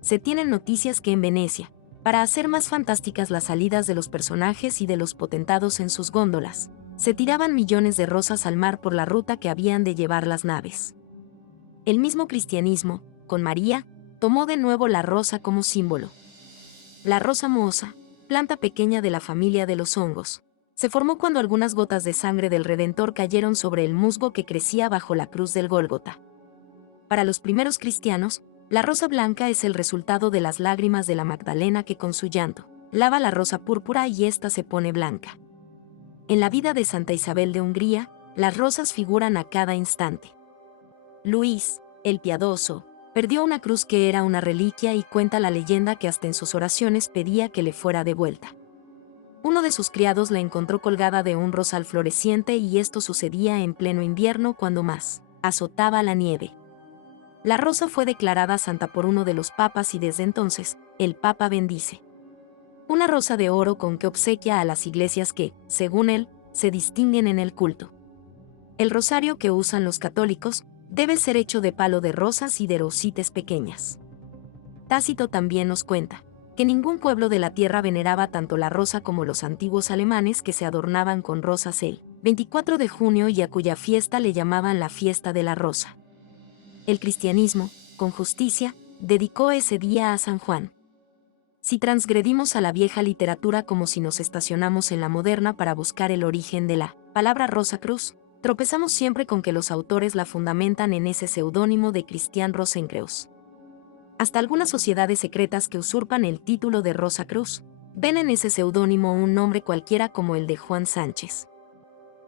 Se tienen noticias que en Venecia, para hacer más fantásticas las salidas de los personajes y de los potentados en sus góndolas, se tiraban millones de rosas al mar por la ruta que habían de llevar las naves. El mismo cristianismo, con María, tomó de nuevo la rosa como símbolo. La rosa mohosa, planta pequeña de la familia de los hongos, se formó cuando algunas gotas de sangre del Redentor cayeron sobre el musgo que crecía bajo la cruz del Gólgota. Para los primeros cristianos, la rosa blanca es el resultado de las lágrimas de la Magdalena que con su llanto lava la rosa púrpura y ésta se pone blanca. En la vida de Santa Isabel de Hungría, las rosas figuran a cada instante. Luis, el Piadoso, perdió una cruz que era una reliquia y cuenta la leyenda que hasta en sus oraciones pedía que le fuera devuelta. Uno de sus criados la encontró colgada de un rosal floreciente y esto sucedía en pleno invierno cuando más azotaba la nieve. La rosa fue declarada santa por uno de los papas y desde entonces, el papa bendice una rosa de oro con que obsequia a las iglesias que, según él, se distinguen en el culto. El rosario que usan los católicos debe ser hecho de palo de rosas y de rositas pequeñas. Tácito también nos cuenta que ningún pueblo de la tierra veneraba tanto la rosa como los antiguos alemanes, que se adornaban con rosas el 24 de junio y a cuya fiesta le llamaban la fiesta de la rosa. El cristianismo, con justicia, dedicó ese día a San Juan. Si transgredimos a la vieja literatura como si nos estacionamos en la moderna para buscar el origen de la palabra Rosa Cruz, tropezamos siempre con que los autores la fundamentan en ese seudónimo de Cristián Rosencreuz. Hasta algunas sociedades secretas que usurpan el título de Rosa Cruz ven en ese seudónimo un nombre cualquiera como el de Juan Sánchez.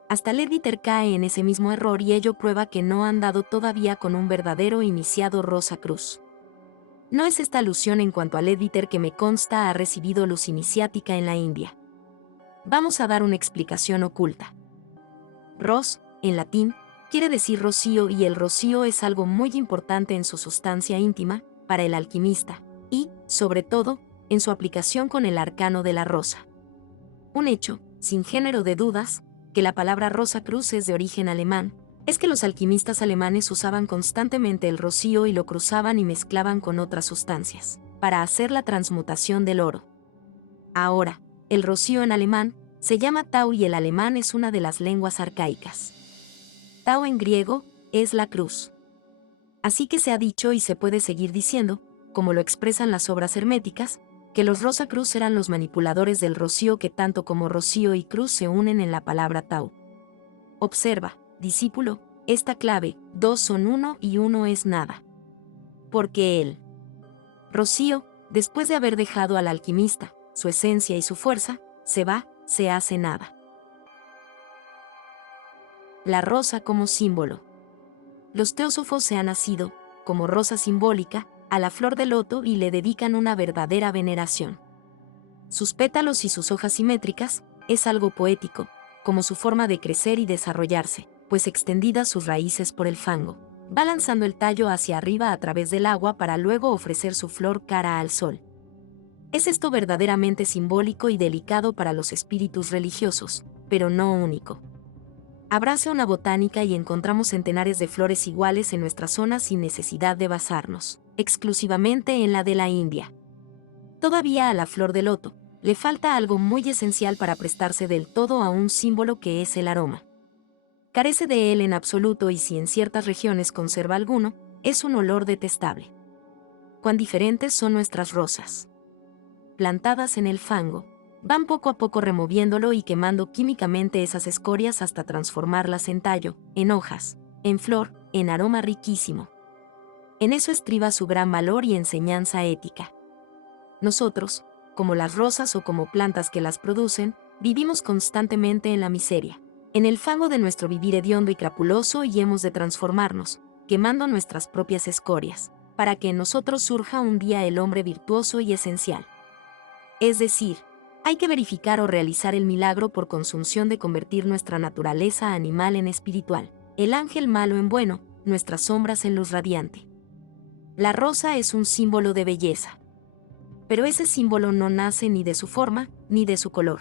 Hasta Ledviter cae en ese mismo error y ello prueba que no han dado todavía con un verdadero iniciado Rosa Cruz. No es esta alusión en cuanto a Ledviter que me consta ha recibido luz iniciática en la India. Vamos a dar una explicación oculta. Ros, en latín, quiere decir rocío y el rocío es algo muy importante en su sustancia íntima, para el alquimista, y, sobre todo, en su aplicación con el arcano de la rosa. Un hecho, sin género de dudas, que la palabra Rosa Cruz es de origen alemán, es que los alquimistas alemanes usaban constantemente el rocío y lo cruzaban y mezclaban con otras sustancias, para hacer la transmutación del oro. Ahora, el rocío en alemán se llama tau y el alemán es una de las lenguas arcaicas. Tau en griego es la cruz. Así que se ha dicho y se puede seguir diciendo, como lo expresan las obras herméticas, que los Rosacruz eran los manipuladores del rocío, que tanto como rocío y cruz se unen en la palabra tau. Observa, discípulo, esta clave: dos son uno y uno es nada. Porque el rocío, después de haber dejado al alquimista, su esencia y su fuerza, se va, se hace nada. La rosa como símbolo. Los teósofos se han nacido, como rosa simbólica, a la flor de loto y le dedican una verdadera veneración. Sus pétalos y sus hojas simétricas es algo poético, como su forma de crecer y desarrollarse, pues extendidas sus raíces por el fango, Va lanzando el tallo hacia arriba a través del agua para luego ofrecer su flor cara al sol. Es esto verdaderamente simbólico y delicado para los espíritus religiosos, pero no único. Abraza una botánica y encontramos centenares de flores iguales en nuestra zona sin necesidad de basarnos exclusivamente en la de la India. Todavía a la flor de loto le falta algo muy esencial para prestarse del todo a un símbolo que es el aroma. Carece de él en absoluto y si en ciertas regiones conserva alguno, es un olor detestable. Cuán diferentes son nuestras rosas. Plantadas en el fango, van poco a poco removiéndolo y quemando químicamente esas escorias hasta transformarlas en tallo, en hojas, en flor, en aroma riquísimo. En eso estriba su gran valor y enseñanza ética. Nosotros, como las rosas o como plantas que las producen, vivimos constantemente en la miseria, en el fango de nuestro vivir hediondo y crapuloso y hemos de transformarnos, quemando nuestras propias escorias, para que en nosotros surja un día el hombre virtuoso y esencial. Es decir, hay que verificar o realizar el milagro por consunción de convertir nuestra naturaleza animal en espiritual, el ángel malo en bueno, nuestras sombras en luz radiante. La rosa es un símbolo de belleza. Pero ese símbolo no nace ni de su forma, ni de su color.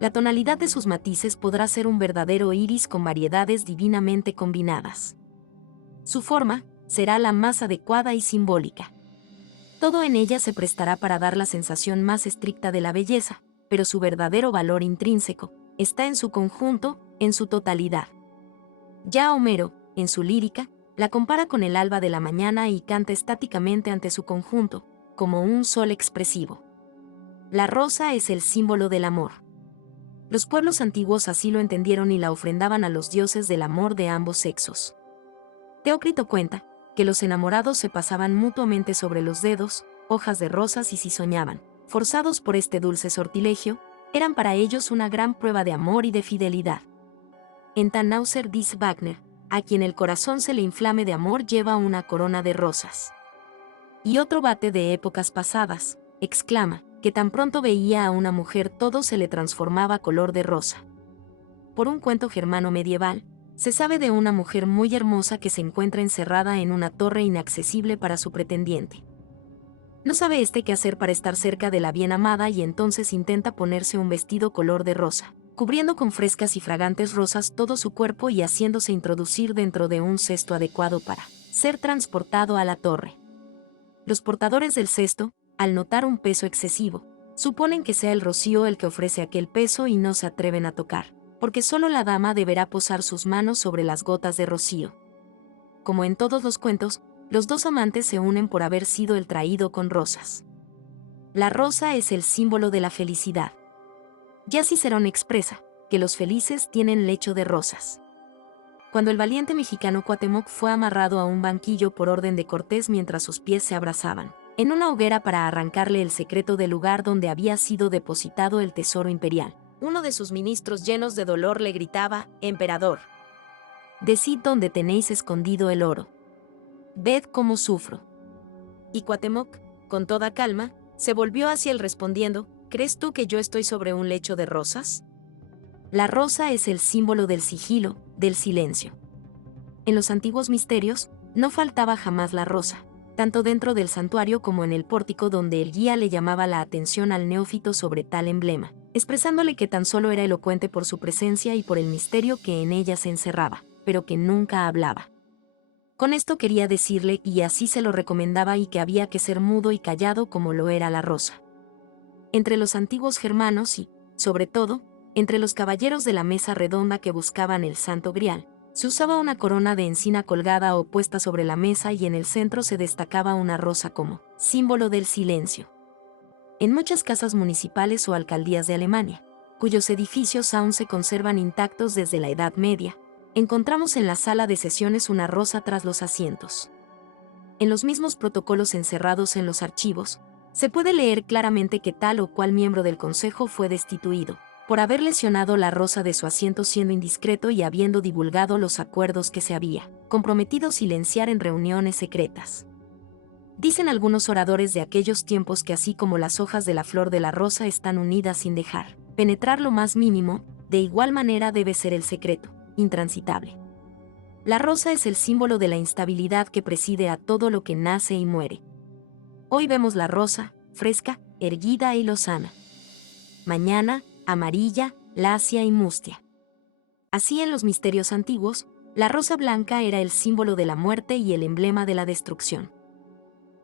La tonalidad de sus matices podrá ser un verdadero iris con variedades divinamente combinadas. Su forma será la más adecuada y simbólica. Todo en ella se prestará para dar la sensación más estricta de la belleza, pero su verdadero valor intrínseco está en su conjunto, en su totalidad. Ya Homero, en su lírica, la compara con el alba de la mañana y canta estáticamente ante su conjunto, como un sol expresivo. La rosa es el símbolo del amor. Los pueblos antiguos así lo entendieron y la ofrendaban a los dioses del amor de ambos sexos. Teócrito cuenta que los enamorados se pasaban mutuamente sobre los dedos hojas de rosas y si soñaban, forzados por este dulce sortilegio, eran para ellos una gran prueba de amor y de fidelidad. En Tannhäuser dice Wagner, a quien el corazón se le inflame de amor lleva una corona de rosas. Y otro bate de épocas pasadas, exclama, que tan pronto veía a una mujer todo se le transformaba color de rosa. Por un cuento germano medieval, se sabe de una mujer muy hermosa que se encuentra encerrada en una torre inaccesible para su pretendiente. No sabe qué hacer para estar cerca de la bien amada y entonces intenta ponerse un vestido color de rosa, cubriendo con frescas y fragantes rosas todo su cuerpo y haciéndose introducir dentro de un cesto adecuado para ser transportado a la torre. Los portadores del cesto, al notar un peso excesivo, suponen que sea el rocío el que ofrece aquel peso y no se atreven a tocar, porque solo la dama deberá posar sus manos sobre las gotas de rocío. Como en todos los cuentos, los dos amantes se unen por haber sido el traído con rosas. La rosa es el símbolo de la felicidad. Ya Cicerón expresa que los felices tienen lecho de rosas. Cuando el valiente mexicano Cuauhtémoc fue amarrado a un banquillo por orden de Cortés mientras sus pies se abrazaban, en una hoguera para arrancarle el secreto del lugar donde había sido depositado el tesoro imperial, uno de sus ministros llenos de dolor le gritaba, «Emperador, decid dónde tenéis escondido el oro. Ved cómo sufro». Y Cuauhtémoc, con toda calma, se volvió hacia él respondiendo, «¿Crees tú que yo estoy sobre un lecho de rosas?». La rosa es el símbolo del sigilo, del silencio. En los antiguos misterios, no faltaba jamás la rosa, tanto dentro del santuario como en el pórtico donde el guía le llamaba la atención al neófito sobre tal emblema, expresándole que tan solo era elocuente por su presencia y por el misterio que en ella se encerraba, pero que nunca hablaba. Con esto quería decirle, y así se lo recomendaba, y que había que ser mudo y callado como lo era la rosa. Entre los antiguos germanos y, sobre todo, entre los caballeros de la mesa redonda que buscaban el Santo Grial, se usaba una corona de encina colgada o puesta sobre la mesa y en el centro se destacaba una rosa como símbolo del silencio. En muchas casas municipales o alcaldías de Alemania, cuyos edificios aún se conservan intactos desde la Edad Media, encontramos en la sala de sesiones una rosa tras los asientos. En los mismos protocolos encerrados en los archivos, se puede leer claramente que tal o cual miembro del consejo fue destituido, por haber lesionado la rosa de su asiento siendo indiscreto y habiendo divulgado los acuerdos que se había comprometido silenciar en reuniones secretas. Dicen algunos oradores de aquellos tiempos que así como las hojas de la flor de la rosa están unidas sin dejar penetrar lo más mínimo, de igual manera debe ser el secreto, intransitable. La rosa es el símbolo de la instabilidad que preside a todo lo que nace y muere. Hoy vemos la rosa, fresca, erguida y lozana. Mañana, amarilla, lacia y mustia. Así en los misterios antiguos, la rosa blanca era el símbolo de la muerte y el emblema de la destrucción.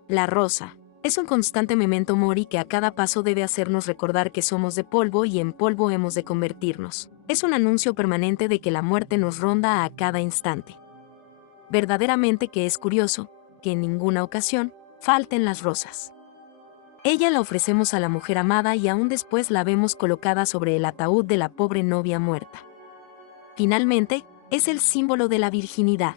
La rosa es un constante memento mori que a cada paso debe hacernos recordar que somos de polvo y en polvo hemos de convertirnos. Es un anuncio permanente de que la muerte nos ronda a cada instante. Verdaderamente que es curioso que en ninguna ocasión falten las rosas. Ella la ofrecemos a la mujer amada y aún después la vemos colocada sobre el ataúd de la pobre novia muerta. Finalmente, es el símbolo de la virginidad.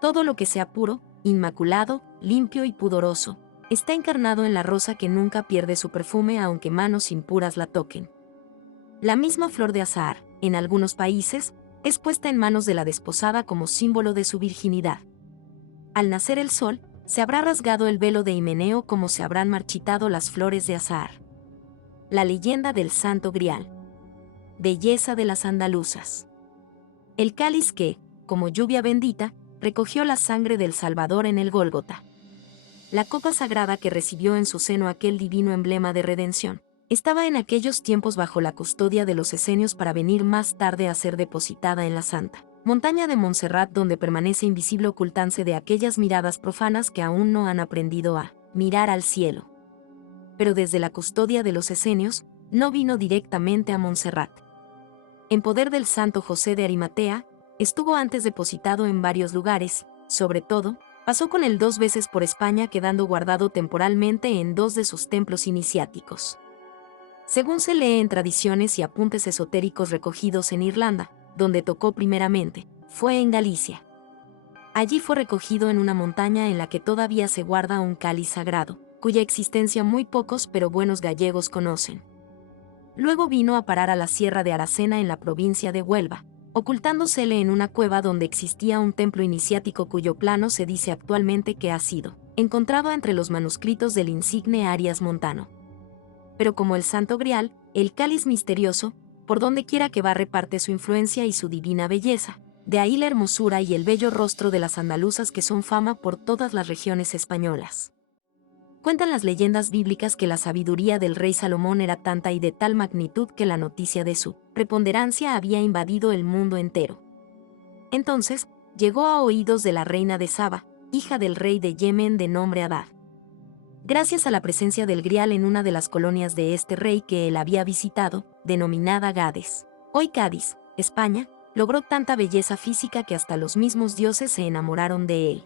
Todo lo que sea puro, inmaculado, limpio y pudoroso, está encarnado en la rosa que nunca pierde su perfume aunque manos impuras la toquen. La misma flor de azahar, en algunos países, es puesta en manos de la desposada como símbolo de su virginidad. Al nacer el sol, se habrá rasgado el velo de Himeneo como se habrán marchitado las flores de azahar. La leyenda del Santo Grial. Belleza de las andaluzas. El cáliz que, como lluvia bendita, recogió la sangre del Salvador en el Gólgota. La copa sagrada que recibió en su seno aquel divino emblema de redención, estaba en aquellos tiempos bajo la custodia de los esenios para venir más tarde a ser depositada en la santa montaña de Montserrat, donde permanece invisible ocultándose de aquellas miradas profanas que aún no han aprendido a mirar al cielo. Pero desde la custodia de los esenios, no vino directamente a Montserrat. En poder del santo José de Arimatea, estuvo antes depositado en varios lugares, sobre todo, pasó con él 2 veces por España quedando guardado temporalmente en 2 de sus templos iniciáticos. Según se lee en tradiciones y apuntes esotéricos recogidos en Irlanda, donde tocó primeramente, fue en Galicia. Allí fue recogido en una montaña en la que todavía se guarda un cáliz sagrado, cuya existencia muy pocos pero buenos gallegos conocen. Luego vino a parar a la Sierra de Aracena en la provincia de Huelva, ocultándosele en una cueva donde existía un templo iniciático cuyo plano se dice actualmente que ha sido encontrado entre los manuscritos del insigne Arias Montano. Pero como el Santo Grial, el cáliz misterioso, por donde quiera que va reparte su influencia y su divina belleza, de ahí la hermosura y el bello rostro de las andaluzas que son fama por todas las regiones españolas. Cuentan las leyendas bíblicas que la sabiduría del rey Salomón era tanta y de tal magnitud que la noticia de su preponderancia había invadido el mundo entero. Entonces, llegó a oídos de la reina de Saba, hija del rey de Yemen de nombre Adad. Gracias a la presencia del Grial en una de las colonias de este rey que él había visitado, denominada Gades, hoy Cádiz, España, logró tanta belleza física que hasta los mismos dioses se enamoraron de él.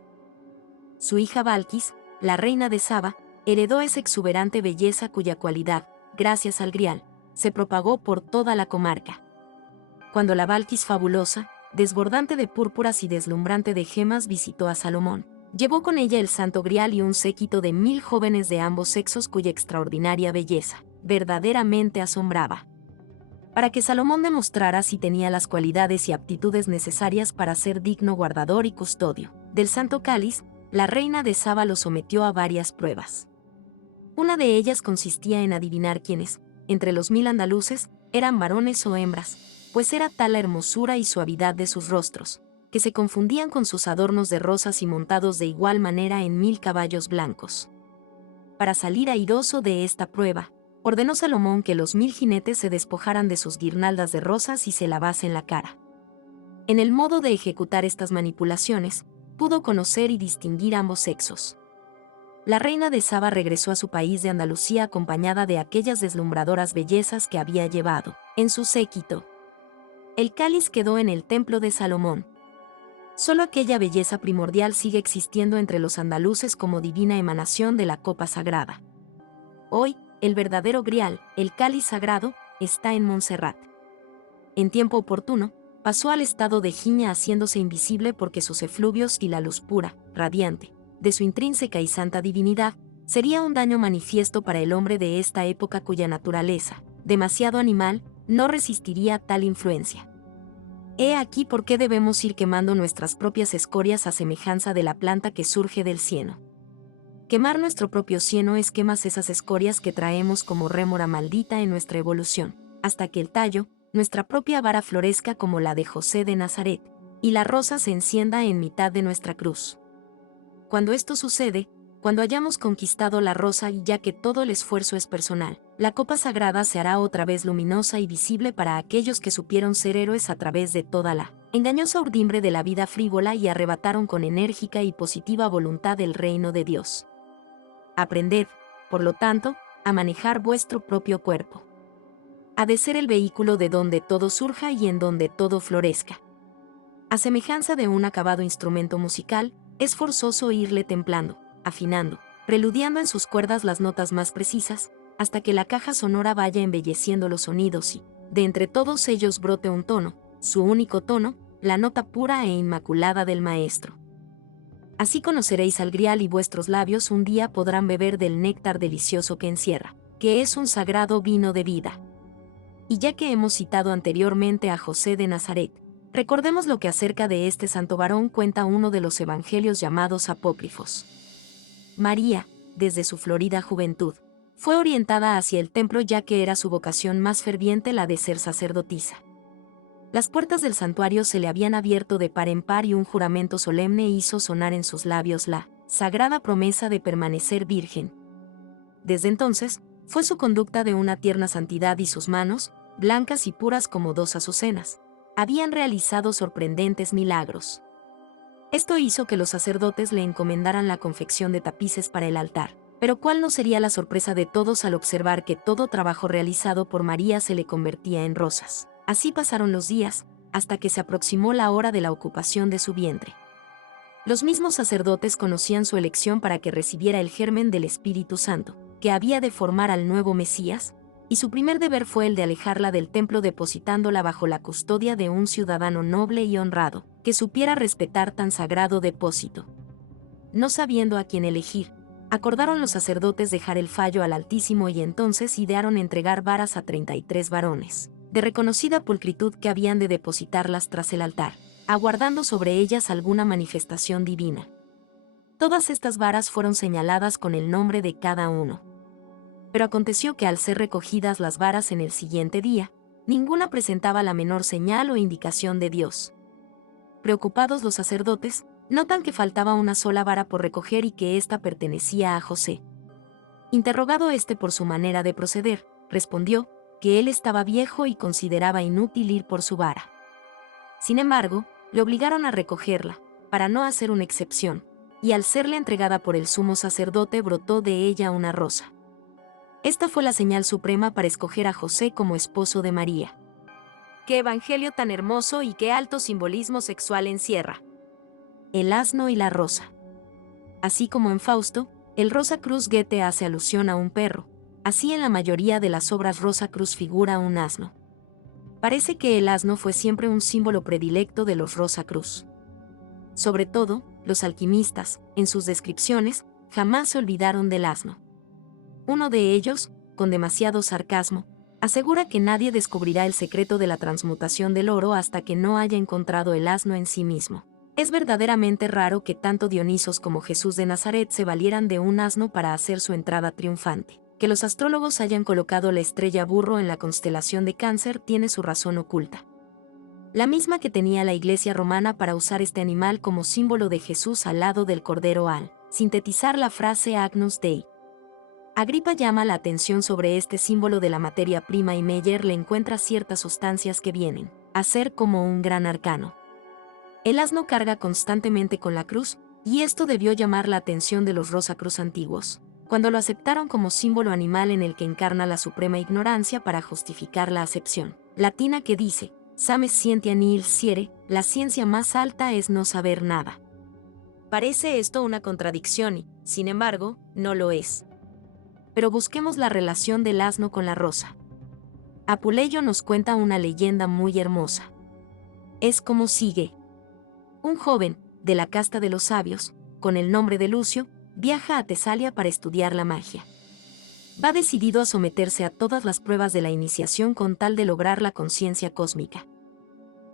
Su hija Balquis, la reina de Saba, heredó esa exuberante belleza cuya cualidad, gracias al Grial, se propagó por toda la comarca. Cuando la Balquis fabulosa, desbordante de púrpuras y deslumbrante de gemas visitó a Salomón, llevó con ella el Santo Grial y un séquito de 1000 jóvenes de ambos sexos cuya extraordinaria belleza verdaderamente asombraba. Para que Salomón demostrara si tenía las cualidades y aptitudes necesarias para ser digno guardador y custodio del Santo Cáliz, la reina de Saba lo sometió a varias pruebas. Una de ellas consistía en adivinar quiénes, entre los 1000 andaluces, eran varones o hembras, pues era tal la hermosura y suavidad de sus rostros, que se confundían con sus adornos de rosas y montados de igual manera en 1000 caballos blancos. Para salir airoso de esta prueba, ordenó Salomón que los 1000 jinetes se despojaran de sus guirnaldas de rosas y se lavasen la cara. En el modo de ejecutar estas manipulaciones, pudo conocer y distinguir ambos sexos. La reina de Saba regresó a su país de Andalucía acompañada de aquellas deslumbradoras bellezas que había llevado en su séquito. El cáliz quedó en el templo de Salomón. Solo aquella belleza primordial sigue existiendo entre los andaluces como divina emanación de la copa sagrada. Hoy, el verdadero Grial, el cáliz sagrado, está en Montserrat. En tiempo oportuno, pasó al estado de Giña haciéndose invisible porque sus efluvios y la luz pura, radiante, de su intrínseca y santa divinidad, sería un daño manifiesto para el hombre de esta época cuya naturaleza, demasiado animal, no resistiría tal influencia. He aquí por qué debemos ir quemando nuestras propias escorias a semejanza de la planta que surge del cieno. Quemar nuestro propio cieno es quemas esas escorias que traemos como rémora maldita en nuestra evolución, hasta que el tallo, nuestra propia vara florezca como la de José de Nazaret, y la rosa se encienda en mitad de nuestra cruz. Cuando esto sucede, cuando hayamos conquistado la rosa y ya que todo el esfuerzo es personal, la copa sagrada se hará otra vez luminosa y visible para aquellos que supieron ser héroes a través de toda la engañosa urdimbre de la vida frívola y arrebataron con enérgica y positiva voluntad el reino de Dios. Aprended, por lo tanto, a manejar vuestro propio cuerpo. Ha de ser el vehículo de donde todo surja y en donde todo florezca. A semejanza de un acabado instrumento musical, es forzoso irle templando, afinando, preludiando en sus cuerdas las notas más precisas, hasta que la caja sonora vaya embelleciendo los sonidos y, de entre todos ellos brote un tono, su único tono, la nota pura e inmaculada del maestro. Así conoceréis al grial y vuestros labios un día podrán beber del néctar delicioso que encierra, que es un sagrado vino de vida. Y ya que hemos citado anteriormente a José de Nazaret, recordemos lo que acerca de este santo varón cuenta uno de los evangelios llamados apócrifos. María, desde su florida juventud, fue orientada hacia el templo ya que era su vocación más ferviente la de ser sacerdotisa. Las puertas del santuario se le habían abierto de par en par y un juramento solemne hizo sonar en sus labios la sagrada promesa de permanecer virgen. Desde entonces, fue su conducta de una tierna santidad y sus manos, blancas y puras como dos azucenas, habían realizado sorprendentes milagros. Esto hizo que los sacerdotes le encomendaran la confección de tapices para el altar, pero ¿cuál no sería la sorpresa de todos al observar que todo trabajo realizado por María se le convertía en rosas? Así pasaron los días, hasta que se aproximó la hora de la ocupación de su vientre. Los mismos sacerdotes conocían su elección para que recibiera el germen del Espíritu Santo, que había de formar al nuevo Mesías, y su primer deber fue el de alejarla del templo depositándola bajo la custodia de un ciudadano noble y honrado, que supiera respetar tan sagrado depósito. No sabiendo a quién elegir, acordaron los sacerdotes dejar el fallo al Altísimo y entonces idearon entregar varas a 33 varones, de reconocida pulcritud que habían de depositarlas tras el altar, aguardando sobre ellas alguna manifestación divina. Todas estas varas fueron señaladas con el nombre de cada uno. Pero aconteció que al ser recogidas las varas en el siguiente día, ninguna presentaba la menor señal o indicación de Dios. Preocupados los sacerdotes, notan que faltaba una sola vara por recoger y que ésta pertenecía a José. Interrogado éste por su manera de proceder, respondió que él estaba viejo y consideraba inútil ir por su vara. Sin embargo, le obligaron a recogerla, para no hacer una excepción, y al serle entregada por el sumo sacerdote brotó de ella una rosa. Esta fue la señal suprema para escoger a José como esposo de María. ¡Qué evangelio tan hermoso y qué alto simbolismo sexual encierra! El asno y la rosa. Así como en Fausto, el Rosa Cruz Goethe hace alusión a un perro, así en la mayoría de las obras Rosa Cruz figura un asno. Parece que el asno fue siempre un símbolo predilecto de los Rosa Cruz. Sobre todo, los alquimistas, en sus descripciones, jamás se olvidaron del asno. Uno de ellos, con demasiado sarcasmo, asegura que nadie descubrirá el secreto de la transmutación del oro hasta que no haya encontrado el asno en sí mismo. Es verdaderamente raro que tanto Dionisos como Jesús de Nazaret se valieran de un asno para hacer su entrada triunfante. Que los astrólogos hayan colocado la estrella Burro en la constelación de Cáncer tiene su razón oculta. La misma que tenía la Iglesia romana para usar este animal como símbolo de Jesús al lado del Cordero al sintetizar la frase Agnus Dei. Agripa llama la atención sobre este símbolo de la materia prima y Meyer le encuentra ciertas sustancias que vienen a ser como un gran arcano. El asno carga constantemente con la cruz, y esto debió llamar la atención de los Rosacruz antiguos, cuando lo aceptaron como símbolo animal en el que encarna la suprema ignorancia para justificar la acepción latina que dice, sames scientia nihil sciere, la ciencia más alta es no saber nada. Parece esto una contradicción y, sin embargo, no lo es. Pero busquemos la relación del asno con la rosa. Apuleyo nos cuenta una leyenda muy hermosa. Es como sigue. Un joven, de la casta de los sabios, con el nombre de Lucio, viaja a Tesalia para estudiar la magia. Va decidido a someterse a todas las pruebas de la iniciación con tal de lograr la conciencia cósmica.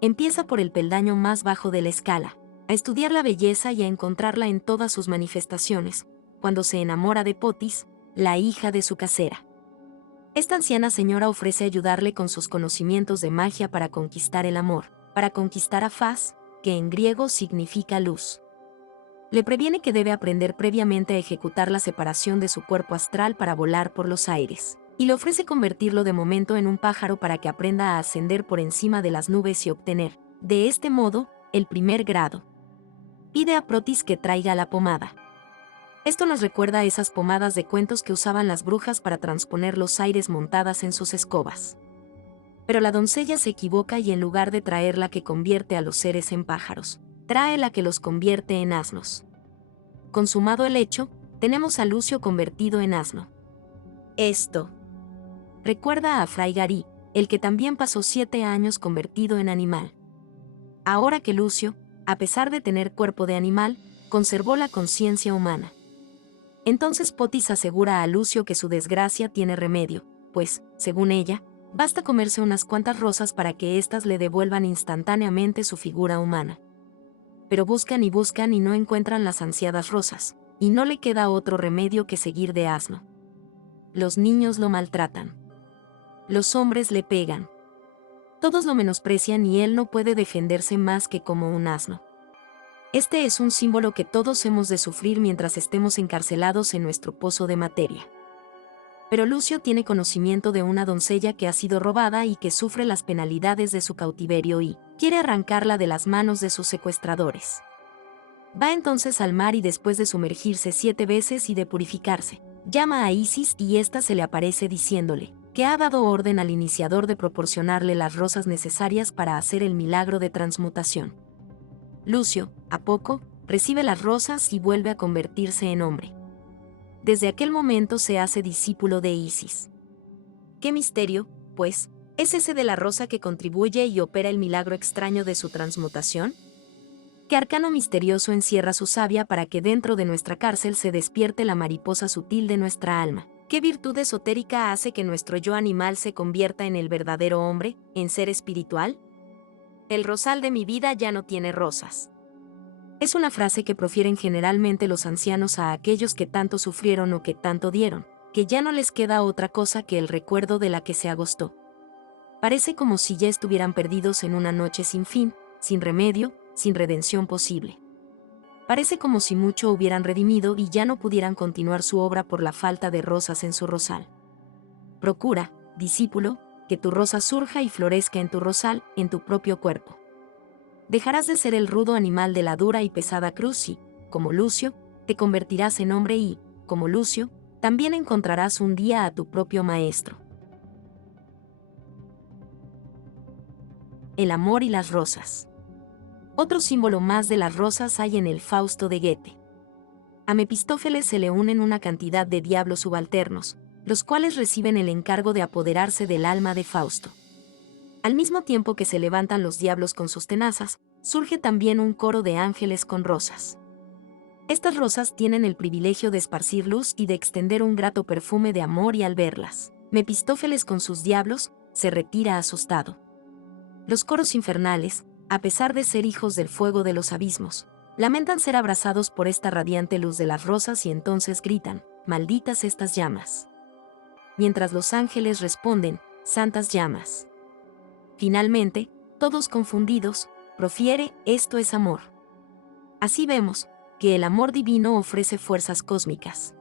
Empieza por el peldaño más bajo de la escala, a estudiar la belleza y a encontrarla en todas sus manifestaciones, cuando se enamora de Potis, la hija de su casera. Esta anciana señora ofrece ayudarle con sus conocimientos de magia para conquistar el amor, para conquistar a Faz, que en griego significa luz. Le previene que debe aprender previamente a ejecutar la separación de su cuerpo astral para volar por los aires, y le ofrece convertirlo de momento en un pájaro para que aprenda a ascender por encima de las nubes y obtener, de este modo, el primer grado. Pide a Protis que traiga la pomada. Esto nos recuerda a esas pomadas de cuentos que usaban las brujas para transponer los aires montadas en sus escobas. Pero la doncella se equivoca y en lugar de traer la que convierte a los seres en pájaros, trae la que los convierte en asnos. Consumado el hecho, tenemos a Lucio convertido en asno. Esto recuerda a Fray Garí, el que también pasó 7 años convertido en animal. Ahora que Lucio, a pesar de tener cuerpo de animal, conservó la conciencia humana. Entonces Potis asegura a Lucio que su desgracia tiene remedio, pues, según ella, basta comerse unas cuantas rosas para que éstas le devuelvan instantáneamente su figura humana. Pero buscan y no encuentran las ansiadas rosas, y no le queda otro remedio que seguir de asno. Los niños lo maltratan. Los hombres le pegan. Todos lo menosprecian y él no puede defenderse más que como un asno. Este es un símbolo que todos hemos de sufrir mientras estemos encarcelados en nuestro pozo de materia. Pero Lucio tiene conocimiento de una doncella que ha sido robada y que sufre las penalidades de su cautiverio y quiere arrancarla de las manos de sus secuestradores. Va entonces al mar y después de sumergirse 7 veces y de purificarse, llama a Isis y ésta se le aparece diciéndole que ha dado orden al iniciador de proporcionarle las rosas necesarias para hacer el milagro de transmutación. Lucio, a poco, recibe las rosas y vuelve a convertirse en hombre. Desde aquel momento se hace discípulo de Isis. ¿Qué misterio, pues, es ese de la rosa que contribuye y opera el milagro extraño de su transmutación? ¿Qué arcano misterioso encierra su savia para que dentro de nuestra cárcel se despierte la mariposa sutil de nuestra alma? ¿Qué virtud esotérica hace que nuestro yo animal se convierta en el verdadero hombre, en ser espiritual? El rosal de mi vida ya no tiene rosas. Es una frase que profieren generalmente los ancianos a aquellos que tanto sufrieron o que tanto dieron, que ya no les queda otra cosa que el recuerdo de la que se agostó. Parece como si ya estuvieran perdidos en una noche sin fin, sin remedio, sin redención posible. Parece como si mucho hubieran redimido y ya no pudieran continuar su obra por la falta de rosas en su rosal. Procura, discípulo, que tu rosa surja y florezca en tu rosal, en tu propio cuerpo. Dejarás de ser el rudo animal de la dura y pesada cruz y, como Lucio, te convertirás en hombre y, como Lucio, también encontrarás un día a tu propio maestro. El amor y las rosas. Otro símbolo más de las rosas hay en el Fausto de Goethe. A Mephistófeles se le unen una cantidad de diablos subalternos, los cuales reciben el encargo de apoderarse del alma de Fausto. Al mismo tiempo que se levantan los diablos con sus tenazas, surge también un coro de ángeles con rosas. Estas rosas tienen el privilegio de esparcir luz y de extender un grato perfume de amor y al verlas, Mephistófeles con sus diablos, se retira asustado. Los coros infernales, a pesar de ser hijos del fuego de los abismos, lamentan ser abrazados por esta radiante luz de las rosas y entonces gritan, malditas estas llamas. Mientras los ángeles responden, santas llamas. Finalmente, todos confundidos, profiere, esto es amor. Así vemos, que el amor divino ofrece fuerzas cósmicas.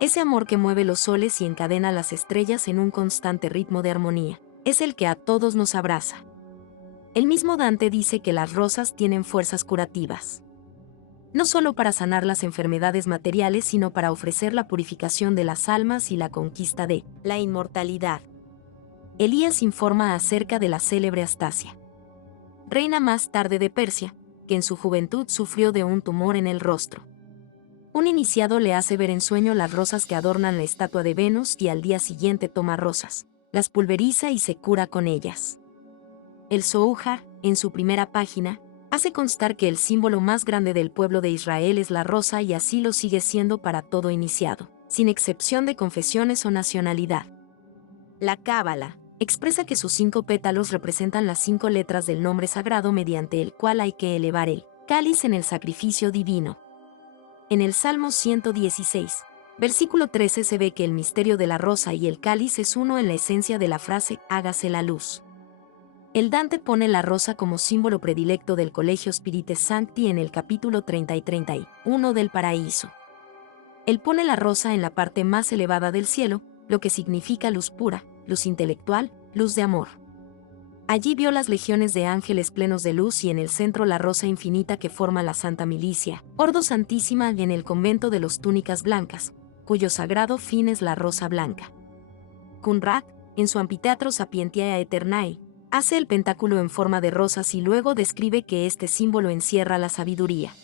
Ese amor que mueve los soles y encadena las estrellas en un constante ritmo de armonía, es el que a todos nos abraza. El mismo Dante dice que las rosas tienen fuerzas curativas. No solo para sanar las enfermedades materiales, sino para ofrecer la purificación de las almas y la conquista de la inmortalidad. Elías informa acerca de la célebre Astasia, reina más tarde de Persia, que en su juventud sufrió de un tumor en el rostro. Un iniciado le hace ver en sueño las rosas que adornan la estatua de Venus y al día siguiente toma rosas, las pulveriza y se cura con ellas. El Zohar, en su primera página, hace constar que el símbolo más grande del pueblo de Israel es la rosa y así lo sigue siendo para todo iniciado, sin excepción de confesiones o nacionalidad. La Cábala expresa que sus 5 pétalos representan las 5 letras del nombre sagrado mediante el cual hay que elevar el cáliz en el sacrificio divino. En el Salmo 116, versículo 13 se ve que el misterio de la rosa y el cáliz es uno en la esencia de la frase «hágase la luz». El Dante pone la rosa como símbolo predilecto del Colegio Spirites Sancti en el capítulo 30 y 31 del Paraíso. Él pone la rosa en la parte más elevada del cielo, lo que significa luz pura, luz intelectual, luz de amor. Allí vio las legiones de ángeles plenos de luz y en el centro la rosa infinita que forma la Santa Milicia, Ordo Santísima, y en el convento de los túnicas blancas, cuyo sagrado fin es la rosa blanca. Conrad, en su Amphiteatro Sapientiae Aeternae, hace el pentáculo en forma de rosas y luego describe que este símbolo encierra la sabiduría.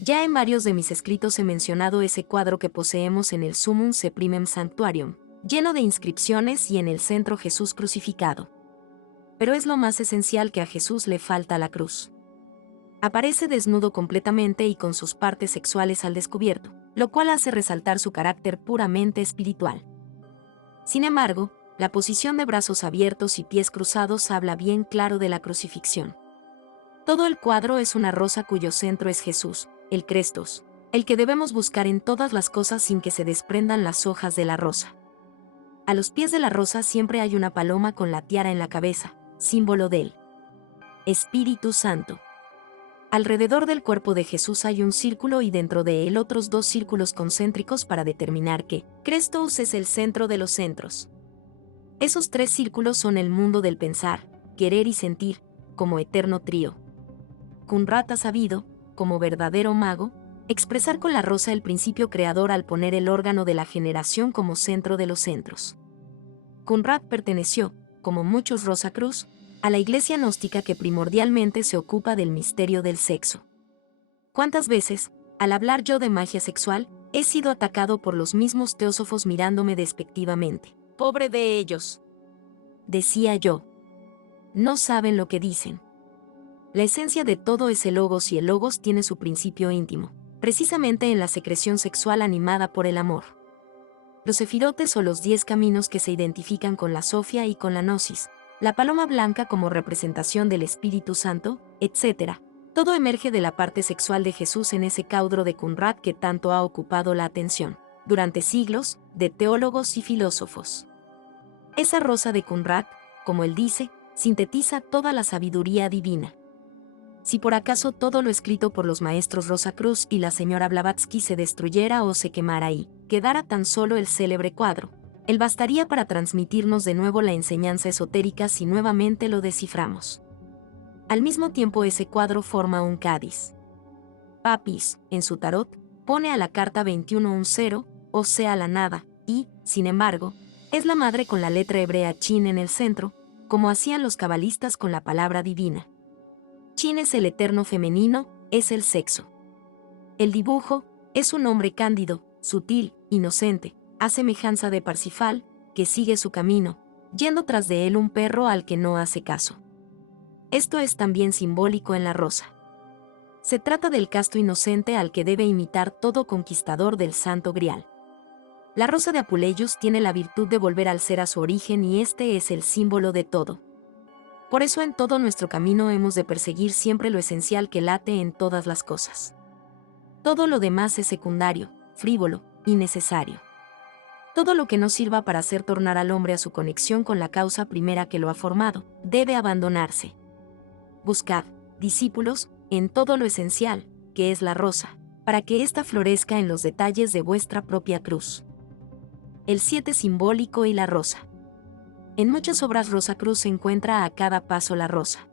Ya en varios de mis escritos he mencionado ese cuadro que poseemos en el Summum Seprimem Sanctuarium, lleno de inscripciones y en el centro Jesús crucificado. Pero es lo más esencial, que a Jesús le falta la cruz. Aparece desnudo completamente y con sus partes sexuales al descubierto, lo cual hace resaltar su carácter puramente espiritual. Sin embargo, la posición de brazos abiertos y pies cruzados habla bien claro de la crucifixión. Todo el cuadro es una rosa cuyo centro es Jesús, el Crestos, el que debemos buscar en todas las cosas sin que se desprendan las hojas de la rosa. A los pies de la rosa siempre hay una paloma con la tiara en la cabeza, símbolo del Espíritu Santo. Alrededor del cuerpo de Jesús hay un círculo y dentro de él otros dos círculos concéntricos para determinar que Crestos es el centro de los centros. Esos tres círculos son el mundo del pensar, querer y sentir, como eterno trío. Conrad ha sabido, como verdadero mago, expresar con la rosa el principio creador al poner el órgano de la generación como centro de los centros. Conrad perteneció, como muchos Rosacruz, a la iglesia gnóstica que primordialmente se ocupa del misterio del sexo. ¿Cuántas veces, al hablar yo de magia sexual, he sido atacado por los mismos teósofos mirándome despectivamente? ¡Pobre de ellos!, decía yo. No saben lo que dicen. La esencia de todo es el logos y el logos tiene su principio íntimo, precisamente en la secreción sexual animada por el amor. Los sefirotes o los 10 caminos que se identifican con la Sofía y con la Gnosis, la paloma blanca como representación del Espíritu Santo, etc. Todo emerge de la parte sexual de Jesús en ese caudro de Conrad que tanto ha ocupado la atención, durante siglos, de teólogos y filósofos. Esa rosa de Conrad, como él dice, sintetiza toda la sabiduría divina. Si por acaso todo lo escrito por los maestros Rosacruz y la señora Blavatsky se destruyera o se quemara y quedara tan solo el célebre cuadro, él bastaría para transmitirnos de nuevo la enseñanza esotérica si nuevamente lo desciframos. Al mismo tiempo ese cuadro forma un cádiz. Papis, en su tarot, pone a la carta 21 un 0, o sea la nada, y, sin embargo, es la madre con la letra hebrea Chin en el centro, como hacían los cabalistas con la palabra divina. Chin es el eterno femenino, es el sexo. El dibujo es un hombre cándido, sutil, inocente, a semejanza de Parsifal, que sigue su camino, yendo tras de él un perro al que no hace caso. Esto es también simbólico en la rosa. Se trata del casto inocente al que debe imitar todo conquistador del Santo Grial. La rosa de Apuleius tiene la virtud de volver al ser a su origen y este es el símbolo de todo. Por eso en todo nuestro camino hemos de perseguir siempre lo esencial que late en todas las cosas. Todo lo demás es secundario, frívolo, innecesario. Todo lo que no sirva para hacer tornar al hombre a su conexión con la causa primera que lo ha formado, debe abandonarse. Buscad, discípulos, en todo lo esencial, que es la rosa, para que ésta florezca en los detalles de vuestra propia cruz. El 7 simbólico y la rosa. En muchas obras Rosacruz se encuentra a cada paso la rosa.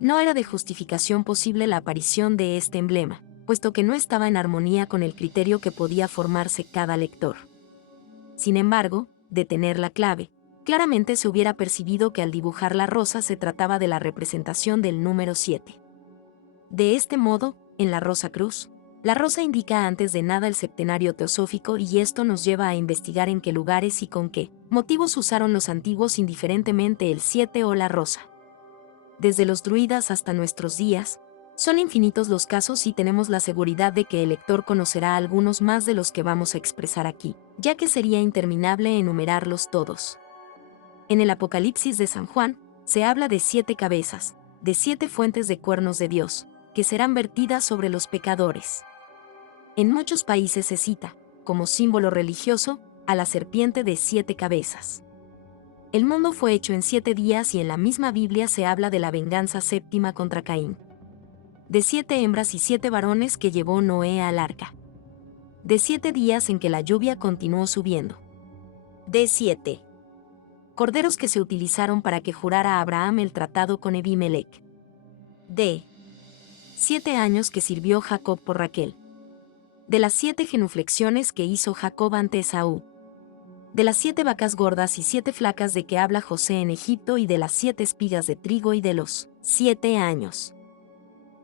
No era de justificación posible la aparición de este emblema, puesto que no estaba en armonía con el criterio que podía formarse cada lector. Sin embargo, de tener la clave, claramente se hubiera percibido que al dibujar la rosa se trataba de la representación del número 7. De este modo, en la Rosacruz, la rosa indica antes de nada el septenario teosófico y esto nos lleva a investigar en qué lugares y con qué motivos usaron los antiguos indiferentemente el 7 o la rosa. Desde los druidas hasta nuestros días, son infinitos los casos y tenemos la seguridad de que el lector conocerá algunos más de los que vamos a expresar aquí, ya que sería interminable enumerarlos todos. En el Apocalipsis de San Juan, se habla de 7 cabezas, de 7 fuentes de cuernos de Dios, que serán vertidas sobre los pecadores. En muchos países se cita, como símbolo religioso, a la serpiente de 7 cabezas. El mundo fue hecho en 7 días y en la misma Biblia se habla de la venganza séptima contra Caín. De 7 hembras y 7 varones que llevó Noé al arca. De 7 días en que la lluvia continuó subiendo. De 7 corderos que se utilizaron para que jurara Abraham el tratado con Ebimelech. De 7 años que sirvió Jacob por Raquel. De las 7 genuflexiones que hizo Jacob ante Esaú. De las 7 vacas gordas y 7 flacas de que habla José en Egipto y de las 7 espigas de trigo y de los 7 años.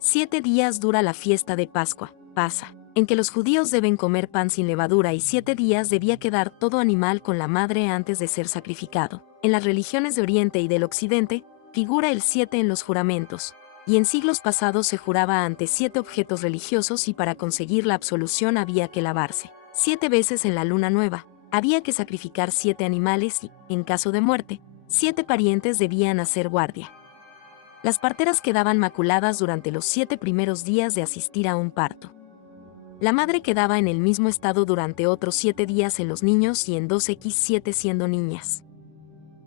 7 días dura la fiesta de Pascua, Pasa, en que los judíos deben comer pan sin levadura y 7 días debía quedar todo animal con la madre antes de ser sacrificado. En las religiones de Oriente y del Occidente, figura el 7 en los juramentos, y en siglos pasados se juraba ante 7 objetos religiosos y para conseguir la absolución había que lavarse 7 veces en la luna nueva, había que sacrificar 7 animales y, en caso de muerte, 7 parientes debían hacer guardia. Las parteras quedaban maculadas durante los 7 primeros días de asistir a un parto. La madre quedaba en el mismo estado durante otros 7 días en los niños y en 2x7 siendo niñas.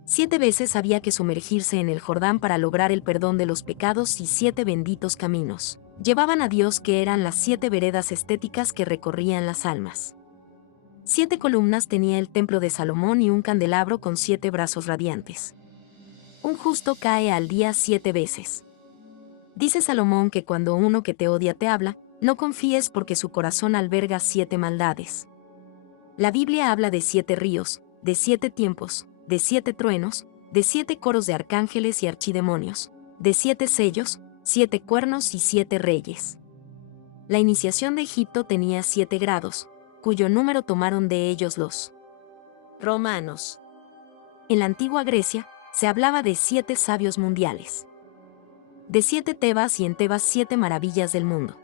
7 veces había que sumergirse en el Jordán para lograr el perdón de los pecados y 7 benditos caminos llevaban a Dios que eran las 7 veredas estéticas que recorrían las almas. 7 columnas tenía el templo de Salomón y un candelabro con 7 brazos radiantes. Un justo cae al día 7 veces. Dice Salomón que cuando uno que te odia te habla, no confíes porque su corazón alberga 7 maldades. La Biblia habla de 7 ríos, de 7 tiempos, de 7 truenos, de 7 coros de arcángeles y archidemonios, de 7 sellos, 7 cuernos y 7 reyes. La iniciación de Egipto tenía 7 grados, cuyo número tomaron de ellos los romanos. En la antigua Grecia, se hablaba de 7 sabios mundiales. De 7 Tebas y en Tebas 7 maravillas del mundo.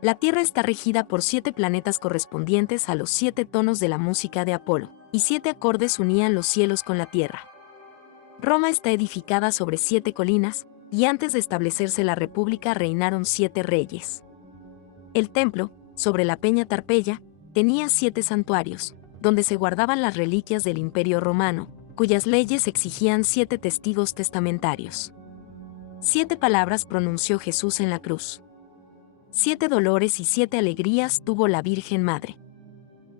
La Tierra está regida por 7 planetas correspondientes a los 7 tonos de la música de Apolo, y 7 acordes unían los cielos con la Tierra. Roma está edificada sobre 7 colinas, y antes de establecerse la República reinaron 7 reyes. El templo, sobre la peña Tarpeya, tenía 7 santuarios, donde se guardaban las reliquias del Imperio Romano, cuyas leyes exigían 7 testigos testamentarios. 7 palabras pronunció Jesús en la cruz. 7 dolores y 7 alegrías tuvo la Virgen Madre.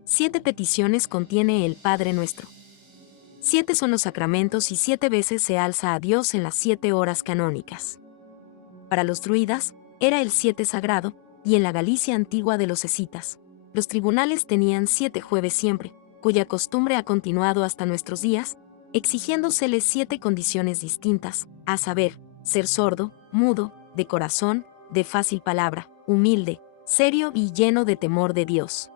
7 peticiones contiene el Padre Nuestro. 7 son los sacramentos y 7 veces se alza a Dios en las 7 horas canónicas. Para los druidas, era el 7 sagrado, y en la Galicia antigua de los escitas, los tribunales tenían 7 jueves siempre, cuya costumbre ha continuado hasta nuestros días, exigiéndoseles 7 condiciones distintas, a saber, ser sordo, mudo, de corazón, de fácil palabra, humilde, serio y lleno de temor de Dios.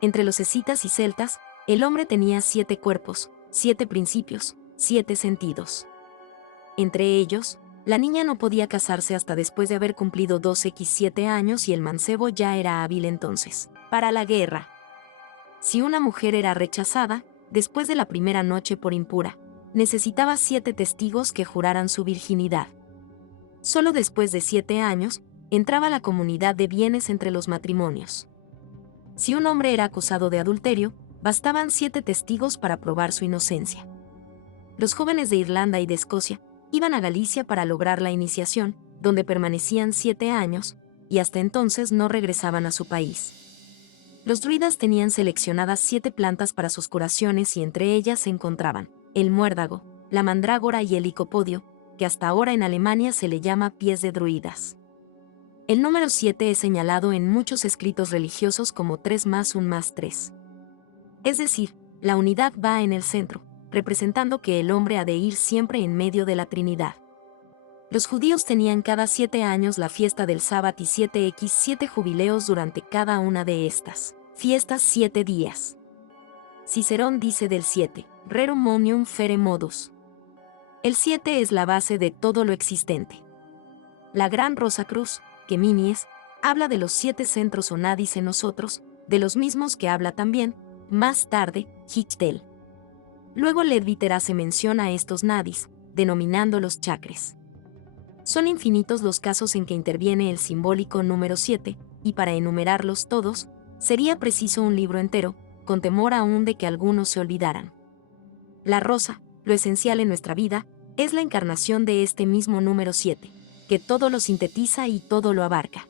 Entre los escitas y celtas, el hombre tenía 7 cuerpos, 7 principios, 7 sentidos. Entre ellos, la niña no podía casarse hasta después de haber cumplido 2x7 años y el mancebo ya era hábil entonces para la guerra. Si una mujer era rechazada, después de la primera noche por impura, necesitaba 7 testigos que juraran su virginidad. Solo después de 7 años, entraba la comunidad de bienes entre los matrimonios. Si un hombre era acusado de adulterio, bastaban 7 testigos para probar su inocencia. Los jóvenes de Irlanda y de Escocia iban a Galicia para lograr la iniciación, donde permanecían 7 años, y hasta entonces no regresaban a su país. Los druidas tenían seleccionadas 7 plantas para sus curaciones y entre ellas se encontraban el muérdago, la mandrágora y el licopodio, que hasta ahora en Alemania se le llama pies de druidas. El número 7 es señalado en muchos escritos religiosos como 3 más 1 más 3. Es decir, la unidad va en el centro, representando que el hombre ha de ir siempre en medio de la Trinidad. Los judíos tenían cada 7 años la fiesta del sábado y 7 jubileos durante cada una de estas fiestas 7 días. Cicerón dice del 7, rerum omnium fere modus. El 7 es la base de todo lo existente. La gran Rosa Cruz, que Minies, habla de los 7 centros o nadis en nosotros, de los mismos que habla también, más tarde, Hichtel. Luego Leadbeater hace mención a estos nadis, denominándolos chakres. Son infinitos los casos en que interviene el simbólico número 7, y para enumerarlos todos, sería preciso un libro entero, con temor aún de que algunos se olvidaran. La rosa, lo esencial en nuestra vida, es la encarnación de este mismo número 7, que todo lo sintetiza y todo lo abarca.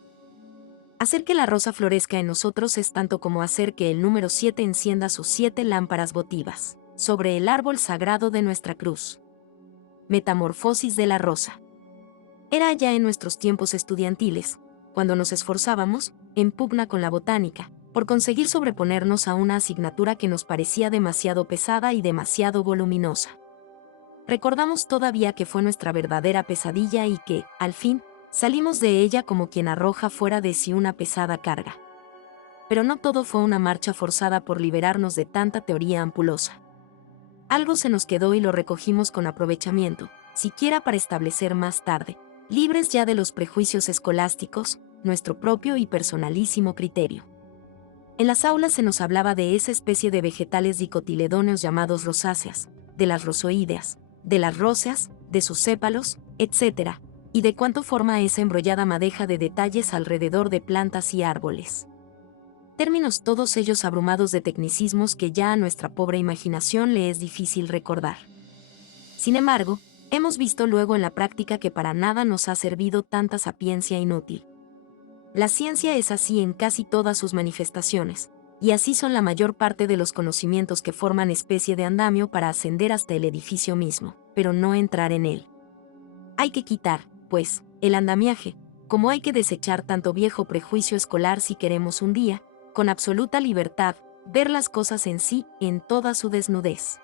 Hacer que la rosa florezca en nosotros es tanto como hacer que el número 7 encienda sus 7 lámparas votivas, sobre el árbol sagrado de nuestra cruz. Metamorfosis de la rosa. Era ya en nuestros tiempos estudiantiles, cuando nos esforzábamos, en pugna con la botánica, por conseguir sobreponernos a una asignatura que nos parecía demasiado pesada y demasiado voluminosa. Recordamos todavía que fue nuestra verdadera pesadilla y que, al fin, salimos de ella como quien arroja fuera de sí una pesada carga. Pero no todo fue una marcha forzada por liberarnos de tanta teoría ampulosa. Algo se nos quedó y lo recogimos con aprovechamiento, siquiera para establecer más tarde, libres ya de los prejuicios escolásticos, nuestro propio y personalísimo criterio. En las aulas se nos hablaba de esa especie de vegetales dicotiledóneos llamados rosáceas, de las rosoídeas, de las róseas, de sus sépalos, etc., y de cuánto forma esa embrollada madeja de detalles alrededor de plantas y árboles. Términos todos ellos abrumados de tecnicismos que ya a nuestra pobre imaginación le es difícil recordar. Sin embargo, hemos visto luego en la práctica que para nada nos ha servido tanta sapiencia inútil. La ciencia es así en casi todas sus manifestaciones, y así son la mayor parte de los conocimientos que forman especie de andamio para ascender hasta el edificio mismo, pero no entrar en él. Hay que quitar, pues, el andamiaje, como hay que desechar tanto viejo prejuicio escolar si queremos un día, con absoluta libertad, ver las cosas en sí, en toda su desnudez.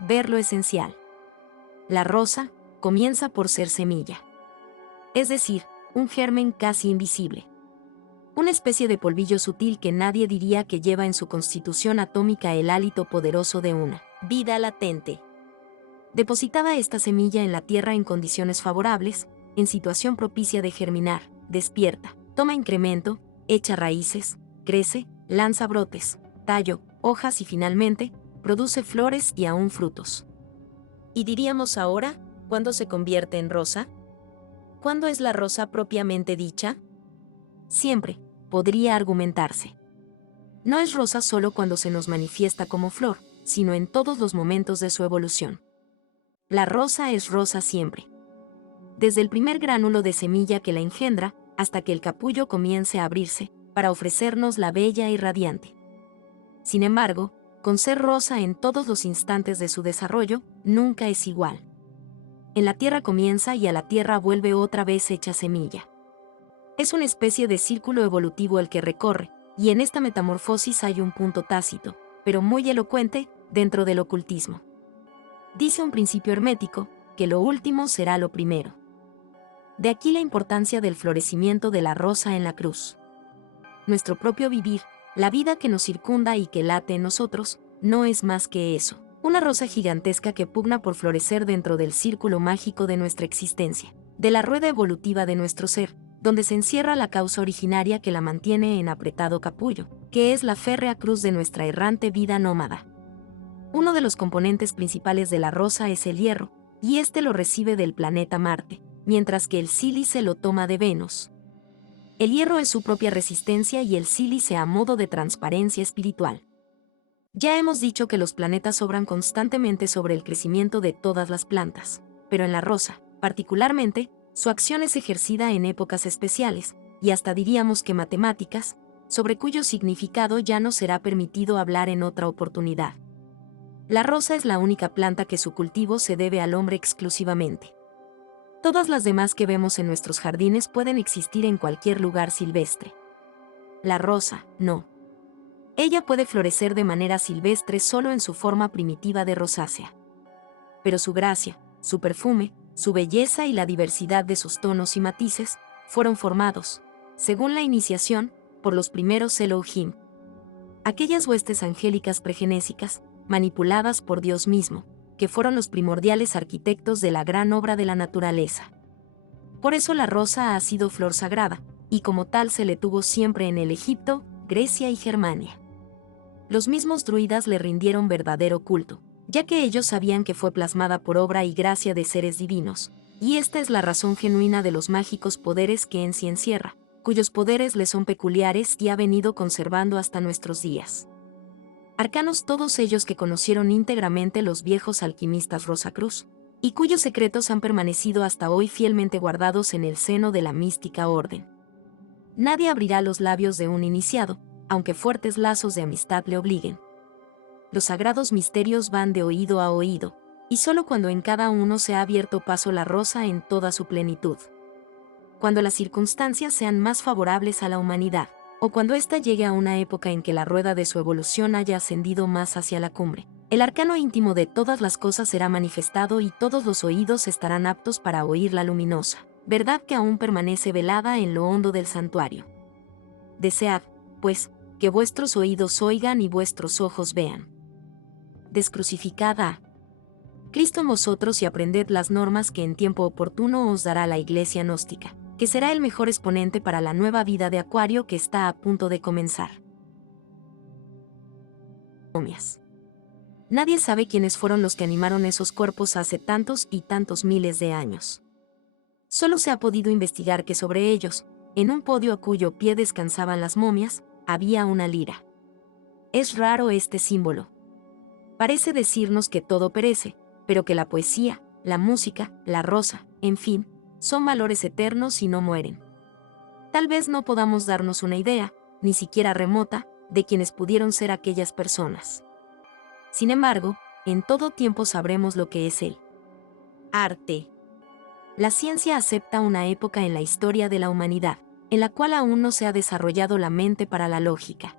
Ver lo esencial. La rosa comienza por ser semilla. Es decir, un germen casi invisible. Una especie de polvillo sutil que nadie diría que lleva en su constitución atómica el hálito poderoso de una vida latente. Depositada esta semilla en la tierra en condiciones favorables, en situación propicia de germinar, despierta, toma incremento, echa raíces, crece, lanza brotes, tallo, hojas y finalmente, produce flores y aún frutos. ¿Y diríamos ahora, cuándo se convierte en rosa? ¿Cuándo es la rosa propiamente dicha? Siempre, podría argumentarse. No es rosa solo cuando se nos manifiesta como flor, sino en todos los momentos de su evolución. La rosa es rosa siempre. Desde el primer gránulo de semilla que la engendra, hasta que el capullo comience a abrirse, para ofrecernos la bella y radiante. Sin embargo, con ser rosa en todos los instantes de su desarrollo, nunca es igual. En la tierra comienza y a la tierra vuelve otra vez hecha semilla. Es una especie de círculo evolutivo el que recorre, y en esta metamorfosis hay un punto tácito, pero muy elocuente, dentro del ocultismo. Dice un principio hermético, que lo último será lo primero. De aquí la importancia del florecimiento de la rosa en la cruz. Nuestro propio vivir, la vida que nos circunda y que late en nosotros, no es más que eso, una rosa gigantesca que pugna por florecer dentro del círculo mágico de nuestra existencia, de la rueda evolutiva de nuestro ser, donde se encierra la causa originaria que la mantiene en apretado capullo, que es la férrea cruz de nuestra errante vida nómada. Uno de los componentes principales de la rosa es el hierro, y este lo recibe del planeta Marte, mientras que el sílice lo toma de Venus. El hierro es su propia resistencia y el sílice a modo de transparencia espiritual. Ya hemos dicho que los planetas obran constantemente sobre el crecimiento de todas las plantas, pero en la rosa, particularmente, su acción es ejercida en épocas especiales, y hasta diríamos que matemáticas, sobre cuyo significado ya no será permitido hablar en otra oportunidad. La rosa es la única planta que su cultivo se debe al hombre exclusivamente. Todas las demás que vemos en nuestros jardines pueden existir en cualquier lugar silvestre. La rosa, no. Ella puede florecer de manera silvestre solo en su forma primitiva de rosácea. Pero su gracia, su perfume, su belleza y la diversidad de sus tonos y matices, fueron formados, según la iniciación, por los primeros Elohim. Aquellas huestes angélicas pregenésicas, manipuladas por Dios mismo, que fueron los primordiales arquitectos de la gran obra de la naturaleza. Por eso la rosa ha sido flor sagrada, y como tal se le tuvo siempre en el Egipto, Grecia y Germania. Los mismos druidas le rindieron verdadero culto, ya que ellos sabían que fue plasmada por obra y gracia de seres divinos, y esta es la razón genuina de los mágicos poderes que en sí encierra, cuyos poderes le son peculiares y ha venido conservando hasta nuestros días. arcanos todos ellos que conocieron íntegramente los viejos alquimistas Rosacruz, y cuyos secretos han permanecido hasta hoy fielmente guardados en el seno de la mística orden. Nadie abrirá los labios de un iniciado, aunque fuertes lazos de amistad le obliguen. Los sagrados misterios van de oído a oído, y solo cuando en cada uno se ha abierto paso la rosa en toda su plenitud. Cuando las circunstancias sean más favorables a la humanidad, o cuando ésta llegue a una época en que la rueda de su evolución haya ascendido más hacia la cumbre, el arcano íntimo de todas las cosas será manifestado y todos los oídos estarán aptos para oír la luminosa verdad que aún permanece velada en lo hondo del santuario. Desead, pues, que vuestros oídos oigan y vuestros ojos vean. Descrucificad a Cristo en vosotros y aprended las normas que en tiempo oportuno os dará la Iglesia gnóstica, que será el mejor exponente para la nueva vida de Acuario que está a punto de comenzar. Momias. Nadie sabe quiénes fueron los que animaron esos cuerpos hace tantos y tantos miles de años. Solo se ha podido investigar que sobre ellos, en un podio a cuyo pie descansaban las momias, había una lira. Es raro este símbolo. Parece decirnos que todo perece, pero que la poesía, la música, la rosa, en fin, son valores eternos y no mueren. Tal vez no podamos darnos una idea, ni siquiera remota, de quiénes pudieron ser aquellas personas. Sin embargo, en todo tiempo sabremos lo que es el arte. La ciencia acepta una época en la historia de la humanidad, en la cual aún no se ha desarrollado la mente para la lógica.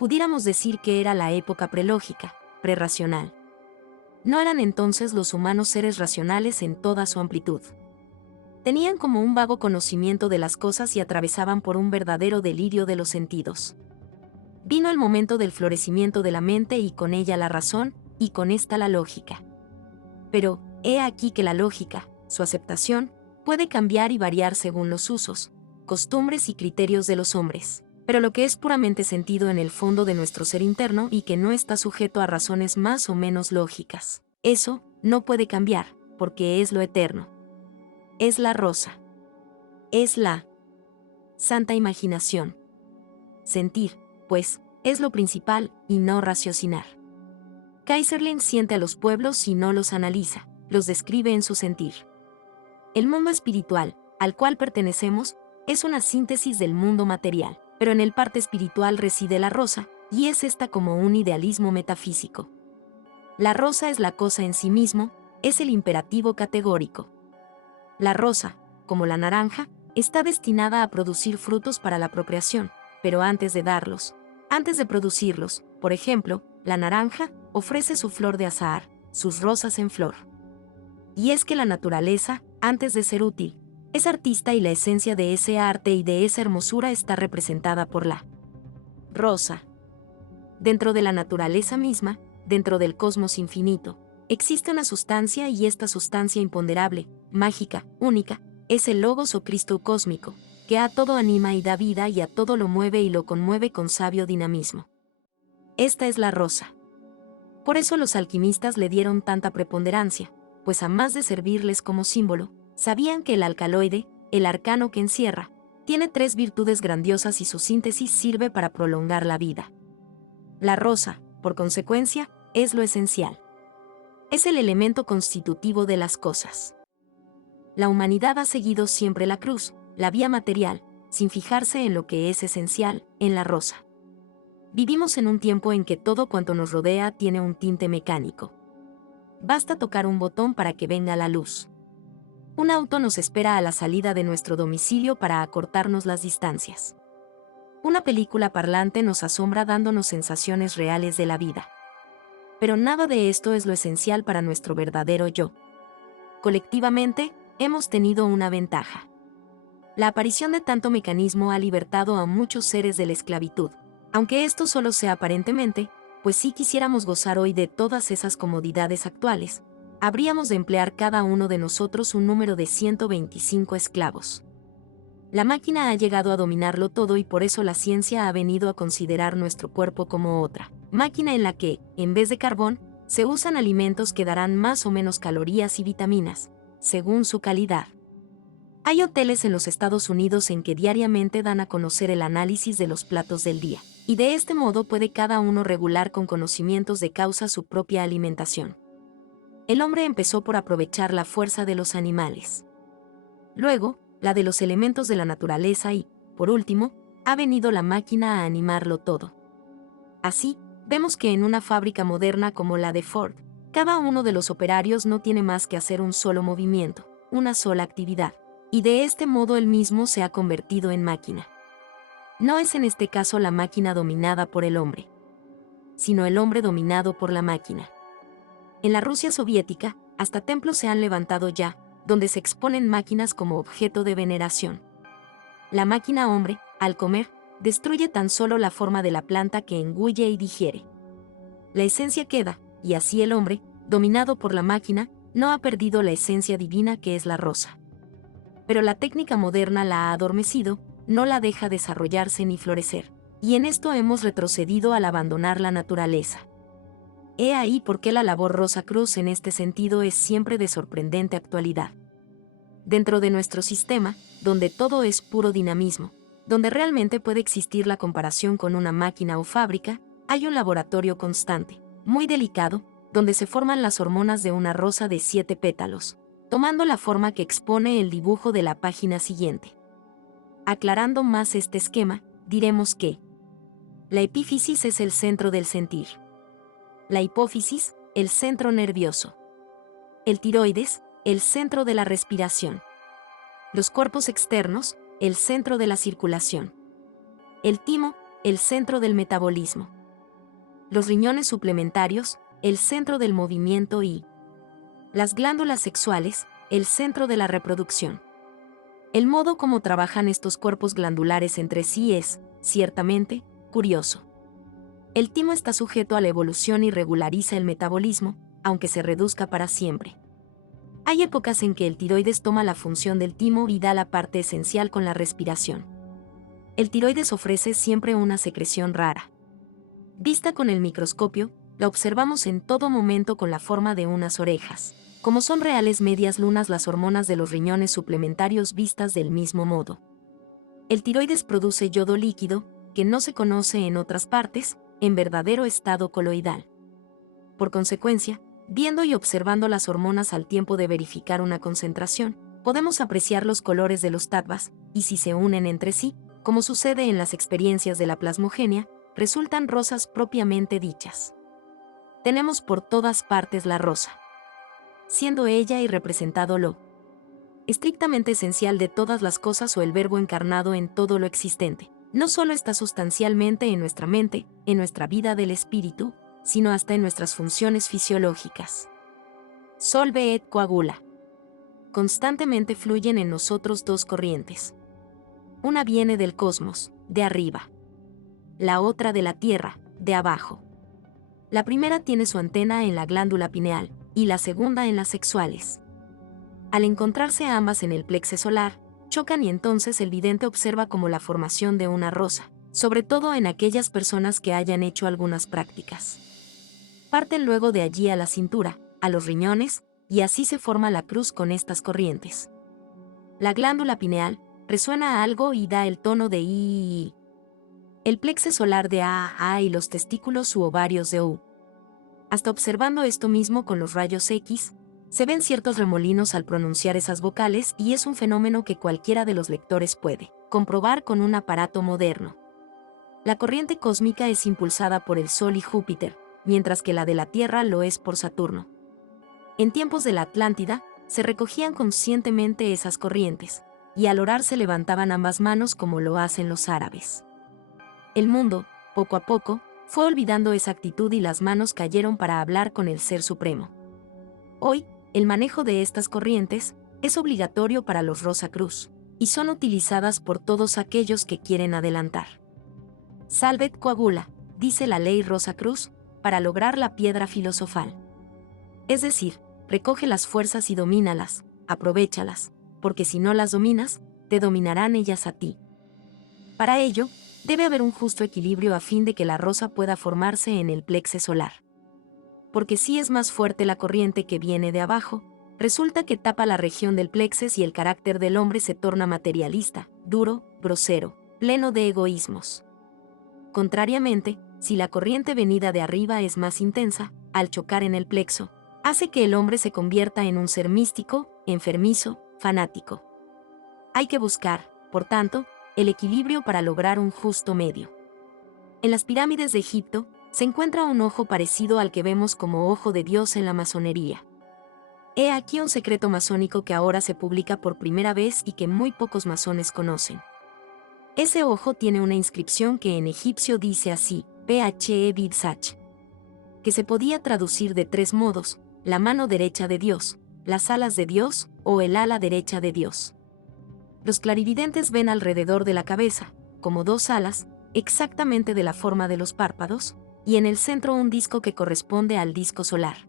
Pudiéramos decir que era la época prelógica, prerracional. No eran entonces los humanos seres racionales en toda su amplitud. Tenían como un vago conocimiento de las cosas y atravesaban por un verdadero delirio de los sentidos. Vino el momento del florecimiento de la mente y con ella la razón, y con esta la lógica. Pero, he aquí que la lógica, su aceptación, puede cambiar y variar según los usos, costumbres y criterios de los hombres. Pero lo que es puramente sentido en el fondo de nuestro ser interno y que no está sujeto a razones más o menos lógicas, eso no puede cambiar, porque es lo eterno. Es la rosa. Es la santa imaginación. Sentir, pues, es lo principal y no raciocinar. Kaiserlin siente a los pueblos y no los analiza, los describe en su sentir. El mundo espiritual, al cual pertenecemos, es una síntesis del mundo material, pero en el parte espiritual reside la rosa, y es esta como un idealismo metafísico. La rosa es la cosa en sí mismo, es el imperativo categórico. La rosa, como la naranja, está destinada a producir frutos para la procreación, pero antes de darlos, antes de producirlos, por ejemplo, la naranja ofrece su flor de azahar, sus rosas en flor. Y es que la naturaleza, antes de ser útil, es artista y la esencia de ese arte y de esa hermosura está representada por la rosa. Dentro de la naturaleza misma, dentro del cosmos infinito, existe una sustancia y esta sustancia imponderable, mágica, única, es el Logos o Cristo cósmico, que a todo anima y da vida y a todo lo mueve y lo conmueve con sabio dinamismo. Esta es la rosa. Por eso los alquimistas le dieron tanta preponderancia, pues a más de servirles como símbolo, sabían que el alcaloide, el arcano que encierra, tiene 3 virtudes grandiosas y su síntesis sirve para prolongar la vida. La rosa, por consecuencia, es lo esencial. Es el elemento constitutivo de las cosas. La humanidad ha seguido siempre la cruz, la vía material, sin fijarse en lo que es esencial, en la rosa. Vivimos en un tiempo en que todo cuanto nos rodea tiene un tinte mecánico. Basta tocar un botón para que venga la luz. Un auto nos espera a la salida de nuestro domicilio para acortarnos las distancias. Una película parlante nos asombra dándonos sensaciones reales de la vida. Pero nada de esto es lo esencial para nuestro verdadero yo. Colectivamente, hemos tenido una ventaja. La aparición de tanto mecanismo ha libertado a muchos seres de la esclavitud, aunque esto solo sea aparentemente, pues si quisiéramos gozar hoy de todas esas comodidades actuales, habríamos de emplear cada uno de nosotros un número de 125 esclavos. La máquina ha llegado a dominarlo todo y por eso la ciencia ha venido a considerar nuestro cuerpo como otra máquina en la que, en vez de carbón, se usan alimentos que darán más o menos calorías y vitaminas, según su calidad. Hay hoteles en los Estados Unidos en que diariamente dan a conocer el análisis de los platos del día, Y de este modo puede cada uno regular con conocimientos de causa su propia alimentación. El hombre empezó por aprovechar la fuerza de los animales. Luego, la de los elementos de la naturaleza y, por último, ha venido la máquina a animarlo todo. Así, vemos que en una fábrica moderna como la de Ford, cada uno de los operarios no tiene más que hacer un solo movimiento, una sola actividad, y de este modo él mismo se ha convertido en máquina. No es en este caso la máquina dominada por el hombre, sino el hombre dominado por la máquina. En la Rusia soviética, hasta templos se han levantado ya, donde se exponen máquinas como objeto de veneración. La máquina hombre, al comer, destruye tan solo la forma de la planta que engulle y digiere. La esencia queda, y así el hombre, dominado por la máquina, no ha perdido la esencia divina que es la rosa. Pero la técnica moderna la ha adormecido, no la deja desarrollarse ni florecer, y en esto hemos retrocedido al abandonar la naturaleza. He ahí por qué la labor Rosacruz en este sentido es siempre de sorprendente actualidad. Dentro de nuestro sistema, donde todo es puro dinamismo, donde realmente puede existir la comparación con una máquina o fábrica, hay un laboratorio constante, muy delicado, donde se forman las hormonas de una rosa de 7 pétalos, tomando la forma que expone el dibujo de la página siguiente. Aclarando más este esquema, diremos que la epífisis es el centro del sentir, la hipófisis, el centro nervioso, el tiroides, el centro de la respiración, los cuerpos externos, el centro de la circulación, el timo, el centro del metabolismo, los riñones suplementarios, el centro del movimiento y las glándulas sexuales, el centro de la reproducción. El modo como trabajan estos cuerpos glandulares entre sí es, ciertamente, curioso. El timo está sujeto a la evolución y regulariza el metabolismo, aunque se reduzca para siempre. Hay épocas en que el tiroides toma la función del timo y da la parte esencial con la respiración. El tiroides ofrece siempre una secreción rara. Vista con el microscopio, la observamos en todo momento con la forma de unas orejas. Como son reales medias lunas las hormonas de los riñones suplementarios vistas del mismo modo. El tiroides produce yodo líquido, que no se conoce en otras partes, en verdadero estado coloidal. Por consecuencia, viendo y observando las hormonas al tiempo de verificar una concentración, podemos apreciar los colores de los tattvas, y si se unen entre sí, como sucede en las experiencias de la plasmogenia, resultan rosas propiamente dichas. Tenemos por todas partes la rosa, siendo ella y representado lo estrictamente esencial de todas las cosas o el verbo encarnado en todo lo existente. No solo está sustancialmente en nuestra mente, en nuestra vida del espíritu, sino hasta en nuestras funciones fisiológicas. Solve et coagula. Constantemente fluyen en nosotros dos corrientes. Una viene del cosmos, de arriba. La otra de la tierra, de abajo. La primera tiene su antena en la glándula pineal, y la segunda en las sexuales. Al encontrarse ambas en el plexo solar, chocan y entonces el vidente observa como la formación de una rosa, sobre todo en aquellas personas que hayan hecho algunas prácticas. Parten luego de allí a la cintura, a los riñones, y así se forma la cruz con estas corrientes. La glándula pineal resuena a algo y da el tono de I. El plexo solar de A y los testículos u ovarios de U. Hasta observando esto mismo con los rayos X, se ven ciertos remolinos al pronunciar esas vocales y es un fenómeno que cualquiera de los lectores puede comprobar con un aparato moderno. La corriente cósmica es impulsada por el Sol y Júpiter, mientras que la de la Tierra lo es por Saturno. En tiempos de la Atlántida, se recogían conscientemente esas corrientes, y al orar se levantaban ambas manos como lo hacen los árabes. El mundo, poco a poco, fue olvidando esa actitud y las manos cayeron para hablar con el Ser Supremo. Hoy, el manejo de estas corrientes es obligatorio para los Rosacruz, y son utilizadas por todos aquellos que quieren adelantar. Salvet coagula, dice la ley Rosacruz, para lograr la piedra filosofal. Es decir, recoge las fuerzas y domínalas, aprovéchalas, porque si no las dominas, te dominarán ellas a ti. Para ello, debe haber un justo equilibrio a fin de que la rosa pueda formarse en el plexo solar. Porque si es más fuerte la corriente que viene de abajo, resulta que tapa la región del plexus y el carácter del hombre se torna materialista, duro, grosero, pleno de egoísmos. Contrariamente, si la corriente venida de arriba es más intensa, al chocar en el plexo, hace que el hombre se convierta en un ser místico, enfermizo, fanático. Hay que buscar, por tanto, el equilibrio para lograr un justo medio. En las pirámides de Egipto, se encuentra un ojo parecido al que vemos como ojo de Dios en la masonería. He aquí un secreto masónico que ahora se publica por primera vez y que muy pocos masones conocen. Ese ojo tiene una inscripción que en egipcio dice así, Phe Bid-Sach, que se podía traducir de tres modos: la mano derecha de Dios, las alas de Dios o el ala derecha de Dios. Los clarividentes ven alrededor de la cabeza, como dos alas, exactamente de la forma de los párpados, y en el centro un disco que corresponde al disco solar.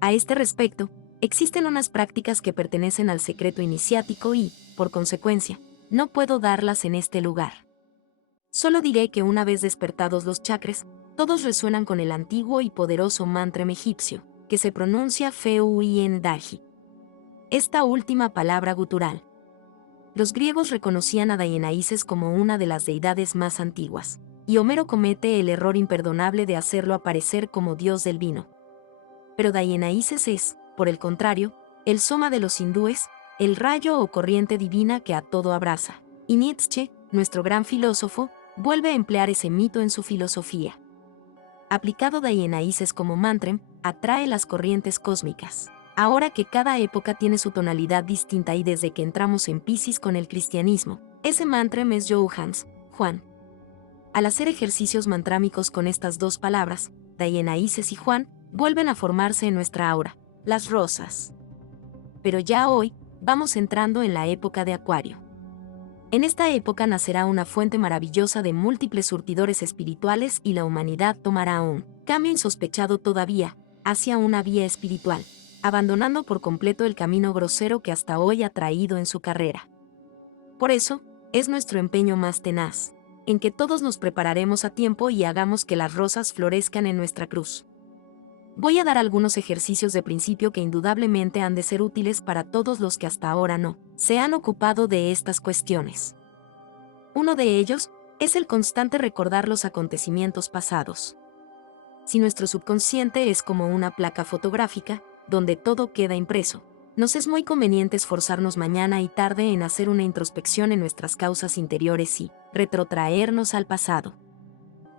A este respecto, existen unas prácticas que pertenecen al secreto iniciático y, por consecuencia, no puedo darlas en este lugar. Solo diré que una vez despertados los chakras, todos resuenan con el antiguo y poderoso mantra egipcio, que se pronuncia Feu-in-Daji. Esta última palabra gutural. Los griegos reconocían a Dianaíses como una de las deidades más antiguas, y Homero comete el error imperdonable de hacerlo aparecer como dios del vino. Pero Dianaíses es, por el contrario, el soma de los hindúes, el rayo o corriente divina que a todo abraza, y Nietzsche, nuestro gran filósofo, vuelve a emplear ese mito en su filosofía. Aplicado Dianaíses como mantrem, atrae las corrientes cósmicas. Ahora que cada época tiene su tonalidad distinta y desde que entramos en Piscis con el cristianismo, ese mantrem es Johans, Juan. Al hacer ejercicios mantrámicos con estas dos palabras, Dianaíses y Juan, vuelven a formarse en nuestra aura, las rosas. Pero ya hoy, vamos entrando en la época de Acuario. En esta época nacerá una fuente maravillosa de múltiples surtidores espirituales y la humanidad tomará un cambio insospechado todavía, hacia una vía espiritual, abandonando por completo el camino grosero que hasta hoy ha traído en su carrera. Por eso, es nuestro empeño más tenaz, en que todos nos prepararemos a tiempo y hagamos que las rosas florezcan en nuestra cruz. Voy a dar algunos ejercicios de principio que indudablemente han de ser útiles para todos los que hasta ahora no se han ocupado de estas cuestiones. Uno de ellos es el constante recordar los acontecimientos pasados. Si nuestro subconsciente es como una placa fotográfica, donde todo queda impreso, nos es muy conveniente esforzarnos mañana y tarde en hacer una introspección en nuestras causas interiores y retrotraernos al pasado.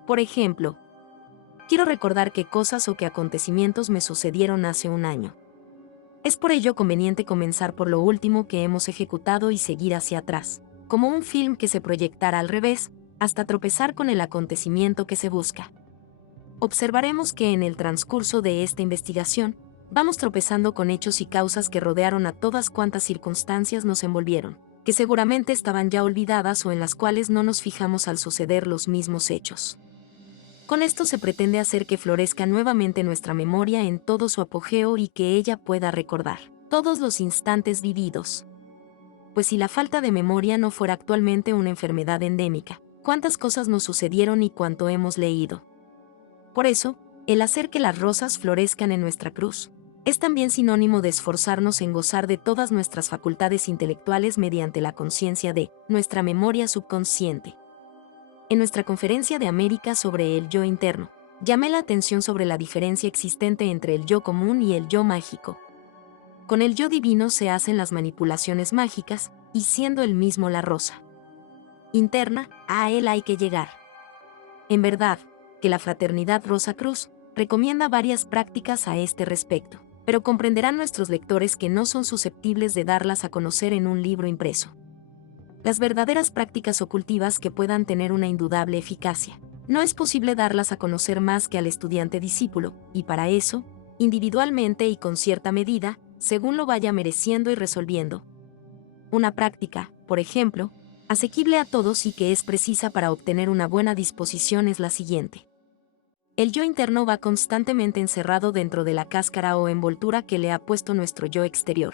Por ejemplo, quiero recordar qué cosas o qué acontecimientos me sucedieron hace un año. Es por ello conveniente comenzar por lo último que hemos ejecutado y seguir hacia atrás, como un film que se proyectara al revés, hasta tropezar con el acontecimiento que se busca. Observaremos que en el transcurso de esta investigación, vamos tropezando con hechos y causas que rodearon a todas cuantas circunstancias nos envolvieron, que seguramente estaban ya olvidadas o en las cuales no nos fijamos al suceder los mismos hechos. Con esto se pretende hacer que florezca nuevamente nuestra memoria en todo su apogeo y que ella pueda recordar todos los instantes vividos. Pues si la falta de memoria no fuera actualmente una enfermedad endémica, ¿cuántas cosas nos sucedieron y cuánto hemos leído? Por eso, el hacer que las rosas florezcan en nuestra cruz es también sinónimo de esforzarnos en gozar de todas nuestras facultades intelectuales mediante la conciencia de nuestra memoria subconsciente. En nuestra conferencia de América sobre el yo interno, llamé la atención sobre la diferencia existente entre el yo común y el yo mágico. Con el yo divino se hacen las manipulaciones mágicas, y siendo el mismo la rosa interna, a él hay que llegar. En verdad, que la Fraternidad Rosa Cruz recomienda varias prácticas a este respecto, pero comprenderán nuestros lectores que no son susceptibles de darlas a conocer en un libro impreso. Las verdaderas prácticas ocultivas que puedan tener una indudable eficacia, no es posible darlas a conocer más que al estudiante discípulo, y para eso, individualmente y con cierta medida, según lo vaya mereciendo y resolviendo. Una práctica, por ejemplo, asequible a todos y que es precisa para obtener una buena disposición es la siguiente. El yo interno va constantemente encerrado dentro de la cáscara o envoltura que le ha puesto nuestro yo exterior.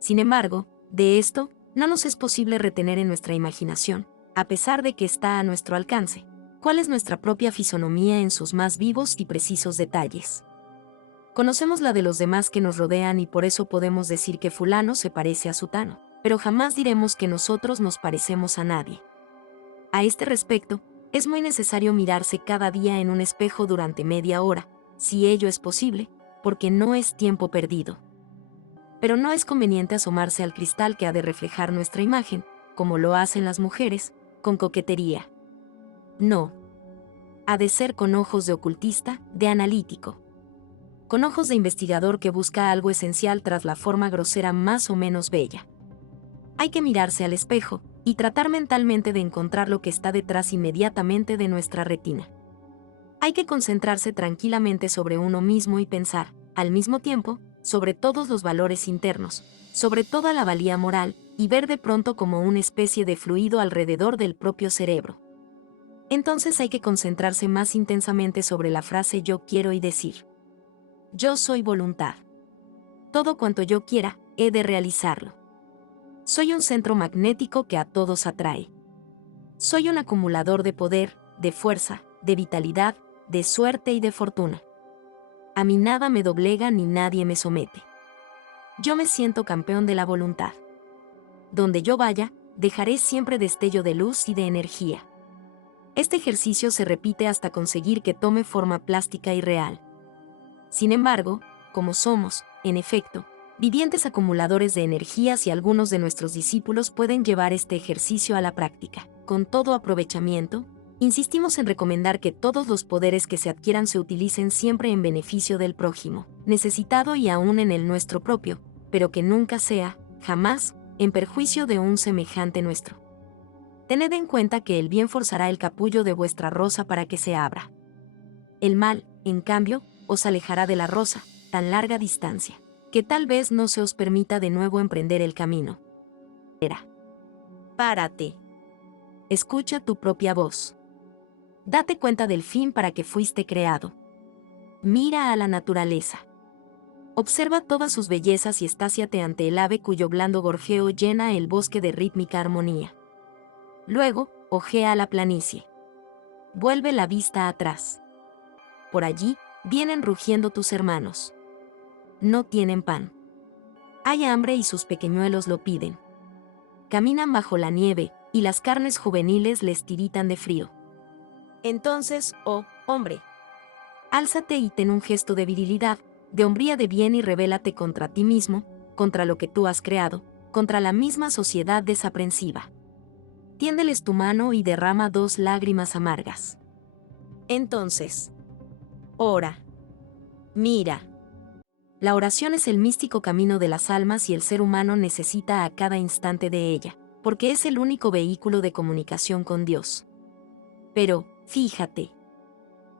Sin embargo, de esto, no nos es posible retener en nuestra imaginación, a pesar de que está a nuestro alcance, cuál es nuestra propia fisonomía en sus más vivos y precisos detalles. Conocemos la de los demás que nos rodean y por eso podemos decir que fulano se parece a sutano, pero jamás diremos que nosotros nos parecemos a nadie. A este respecto, Es muy necesario mirarse cada día en un espejo durante media hora, si ello es posible, porque no es tiempo perdido. Pero no es conveniente asomarse al cristal que ha de reflejar nuestra imagen, como lo hacen las mujeres, con coquetería. No. Ha de ser con ojos de ocultista, de analítico. Con ojos de investigador que busca algo esencial tras la forma grosera más o menos bella. Hay que mirarse al espejo y tratar mentalmente de encontrar lo que está detrás inmediatamente de nuestra retina. Hay que concentrarse tranquilamente sobre uno mismo y pensar, al mismo tiempo, sobre todos los valores internos, sobre toda la valía moral, y ver de pronto como una especie de fluido alrededor del propio cerebro. Entonces hay que concentrarse más intensamente sobre la frase yo quiero y decir: yo soy voluntad. Todo cuanto yo quiera, he de realizarlo. Soy un centro magnético que a todos atrae. Soy un acumulador de poder, de fuerza, de vitalidad, de suerte y de fortuna. A mí nada me doblega ni nadie me somete. Yo me siento campeón de la voluntad. Donde yo vaya, dejaré siempre destello de luz y de energía. Este ejercicio se repite hasta conseguir que tome forma plástica y real. Sin embargo, como somos, en efecto, vivientes acumuladores de energías y algunos de nuestros discípulos pueden llevar este ejercicio a la práctica, con todo aprovechamiento, insistimos en recomendar que todos los poderes que se adquieran se utilicen siempre en beneficio del prójimo, necesitado y aún en el nuestro propio, pero que nunca sea, jamás, en perjuicio de un semejante nuestro. Tened en cuenta que el bien forzará el capullo de vuestra rosa para que se abra. El mal, en cambio, os alejará de la rosa, tan larga distancia, que tal vez no se os permita de nuevo emprender el camino. Párate. Escucha tu propia voz. Date cuenta del fin para que fuiste creado. Mira a la naturaleza. Observa todas sus bellezas y estáciate ante el ave cuyo blando gorjeo llena el bosque de rítmica armonía. Luego, ojea la planicie. Vuelve la vista atrás. Por allí, vienen rugiendo tus hermanos. No tienen pan. Hay hambre y sus pequeñuelos lo piden. Caminan bajo la nieve, y las carnes juveniles les tiritan de frío. Entonces, oh, hombre, álzate y ten un gesto de virilidad, de hombría de bien y rebélate contra ti mismo, contra lo que tú has creado, contra la misma sociedad desaprensiva. Tiéndeles tu mano y derrama 2 lágrimas amargas. Entonces, ora. Mira. La oración es el místico camino de las almas y el ser humano necesita a cada instante de ella, porque es el único vehículo de comunicación con Dios. Pero, fíjate,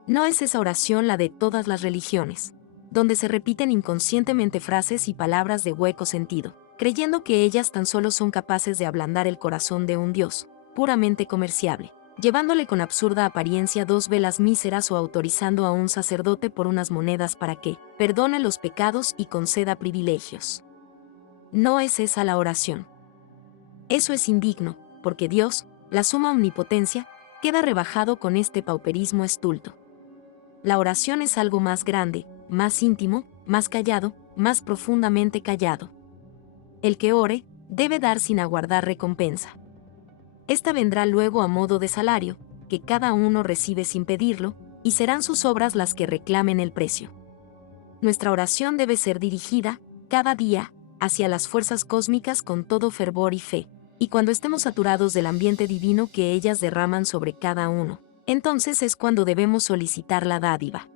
no es esa oración la de todas las religiones, donde se repiten inconscientemente frases y palabras de hueco sentido, creyendo que ellas tan solo son capaces de ablandar el corazón de un Dios, puramente comerciable, llevándole con absurda apariencia 2 velas míseras o autorizando a un sacerdote por unas monedas para que perdone los pecados y conceda privilegios. No es esa la oración. Eso es indigno, porque Dios, la suma omnipotencia, queda rebajado con este pauperismo estulto. La oración es algo más grande, más íntimo, más callado, más profundamente callado. El que ore, debe dar sin aguardar recompensa. Esta vendrá luego a modo de salario, que cada uno recibe sin pedirlo, y serán sus obras las que reclamen el precio. Nuestra oración debe ser dirigida, cada día, hacia las fuerzas cósmicas con todo fervor y fe, y cuando estemos saturados del ambiente divino que ellas derraman sobre cada uno, entonces es cuando debemos solicitar la dádiva.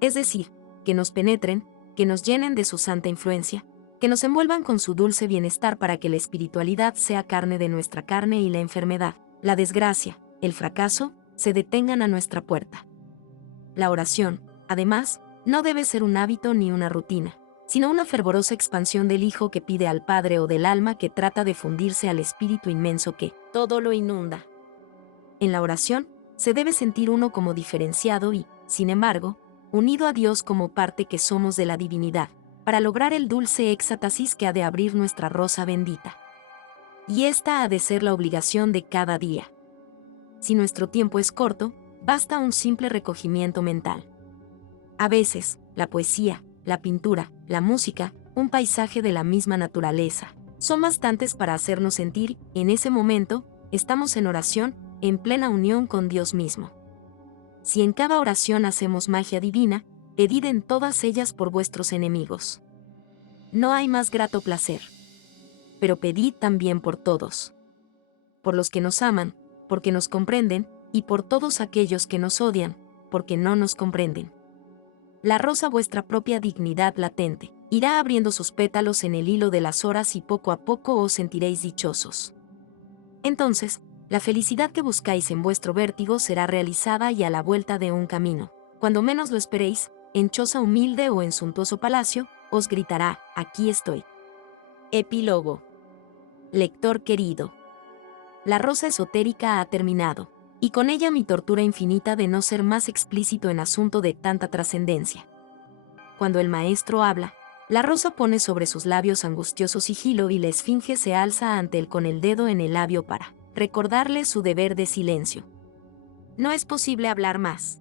Es decir, que nos penetren, que nos llenen de su santa influencia, que nos envuelvan con su dulce bienestar para que la espiritualidad sea carne de nuestra carne y la enfermedad, la desgracia, el fracaso, se detengan a nuestra puerta. La oración, además, no debe ser un hábito ni una rutina, sino una fervorosa expansión del Hijo que pide al Padre o del alma que trata de fundirse al Espíritu inmenso que todo lo inunda. En la oración, se debe sentir uno como diferenciado y, sin embargo, unido a Dios como parte que somos de la divinidad, para lograr el dulce éxtasis que ha de abrir nuestra rosa bendita. Y esta ha de ser la obligación de cada día. Si nuestro tiempo es corto, basta un simple recogimiento mental. A veces, la poesía, la pintura, la música, un paisaje de la misma naturaleza, son bastantes para hacernos sentir, en ese momento, estamos en oración, en plena unión con Dios mismo. Si en cada oración hacemos magia divina, pedid en todas ellas por vuestros enemigos. No hay más grato placer. Pero pedid también por todos. Por los que nos aman, porque nos comprenden, y por todos aquellos que nos odian, porque no nos comprenden. La rosa, vuestra propia dignidad latente, irá abriendo sus pétalos en el hilo de las horas y poco a poco os sentiréis dichosos. Entonces, la felicidad que buscáis en vuestro vértigo será realizada y a la vuelta de un camino. Cuando menos lo esperéis, en choza humilde o en suntuoso palacio, os gritará, aquí estoy. Epílogo. Lector querido. La rosa esotérica ha terminado, y con ella mi tortura infinita de no ser más explícito en asunto de tanta trascendencia. Cuando el maestro habla, la rosa pone sobre sus labios angustioso sigilo y la esfinge se alza ante él con el dedo en el labio para recordarle su deber de silencio. No es posible hablar más.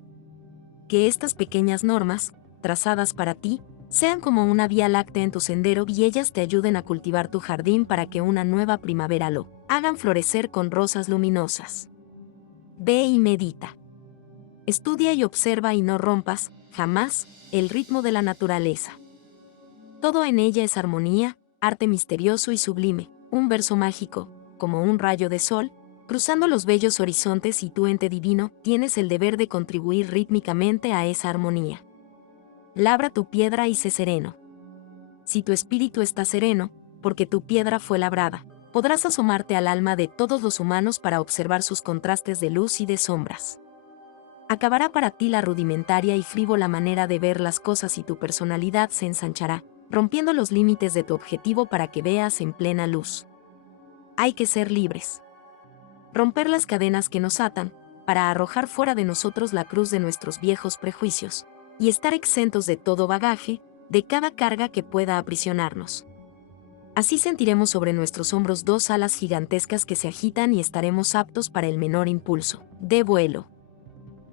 Que estas pequeñas normas, trazadas para ti, sean como una vía láctea en tu sendero y ellas te ayuden a cultivar tu jardín para que una nueva primavera lo hagan florecer con rosas luminosas. Ve y medita. Estudia y observa y no rompas, jamás, el ritmo de la naturaleza. Todo en ella es armonía, arte misterioso y sublime, un verso mágico, como un rayo de sol, cruzando los bellos horizontes y tú, ente divino, tienes el deber de contribuir rítmicamente a esa armonía. Labra tu piedra y sé sereno. Si tu espíritu está sereno, porque tu piedra fue labrada, podrás asomarte al alma de todos los humanos para observar sus contrastes de luz y de sombras. Acabará para ti la rudimentaria y frívola manera de ver las cosas y tu personalidad se ensanchará, rompiendo los límites de tu objetivo para que veas en plena luz. Hay que ser libres. Romper las cadenas que nos atan, para arrojar fuera de nosotros la cruz de nuestros viejos prejuicios, y estar exentos de todo bagaje, de cada carga que pueda aprisionarnos. Así sentiremos sobre nuestros hombros dos alas gigantescas que se agitan y estaremos aptos para el menor impulso de vuelo.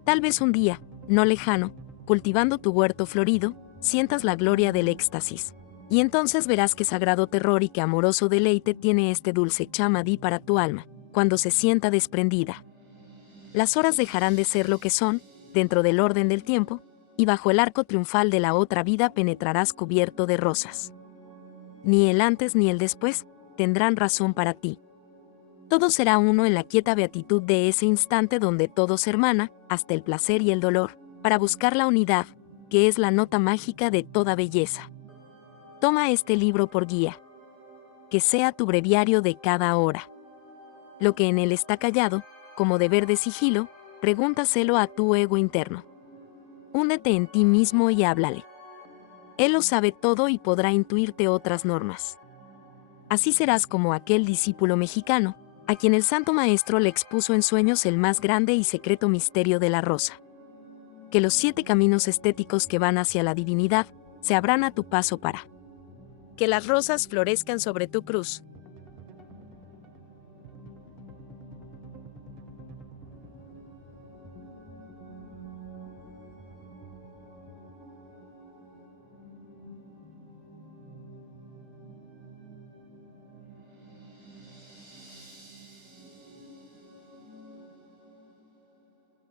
Tal vez un día, no lejano, cultivando tu huerto florido, sientas la gloria del éxtasis. Y entonces verás qué sagrado terror y qué amoroso deleite tiene este dulce chamadí para tu alma, cuando se sienta desprendida. Las horas dejarán de ser lo que son, dentro del orden del tiempo, y bajo el arco triunfal de la otra vida penetrarás cubierto de rosas. Ni el antes ni el después tendrán razón para ti. Todo será uno en la quieta beatitud de ese instante donde todo se hermana, hasta el placer y el dolor, para buscar la unidad, que es la nota mágica de toda belleza. Toma este libro por guía. Que sea tu breviario de cada hora. Lo que en él está callado, como deber de sigilo, pregúntaselo a tu ego interno. Húndete en ti mismo y háblale. Él lo sabe todo y podrá intuirte otras normas. Así serás como aquel discípulo mexicano, a quien el Santo Maestro le expuso en sueños el más grande y secreto misterio de la rosa. Que los 7 caminos estéticos que van hacia la divinidad se abran a tu paso para que las rosas florezcan sobre tu cruz.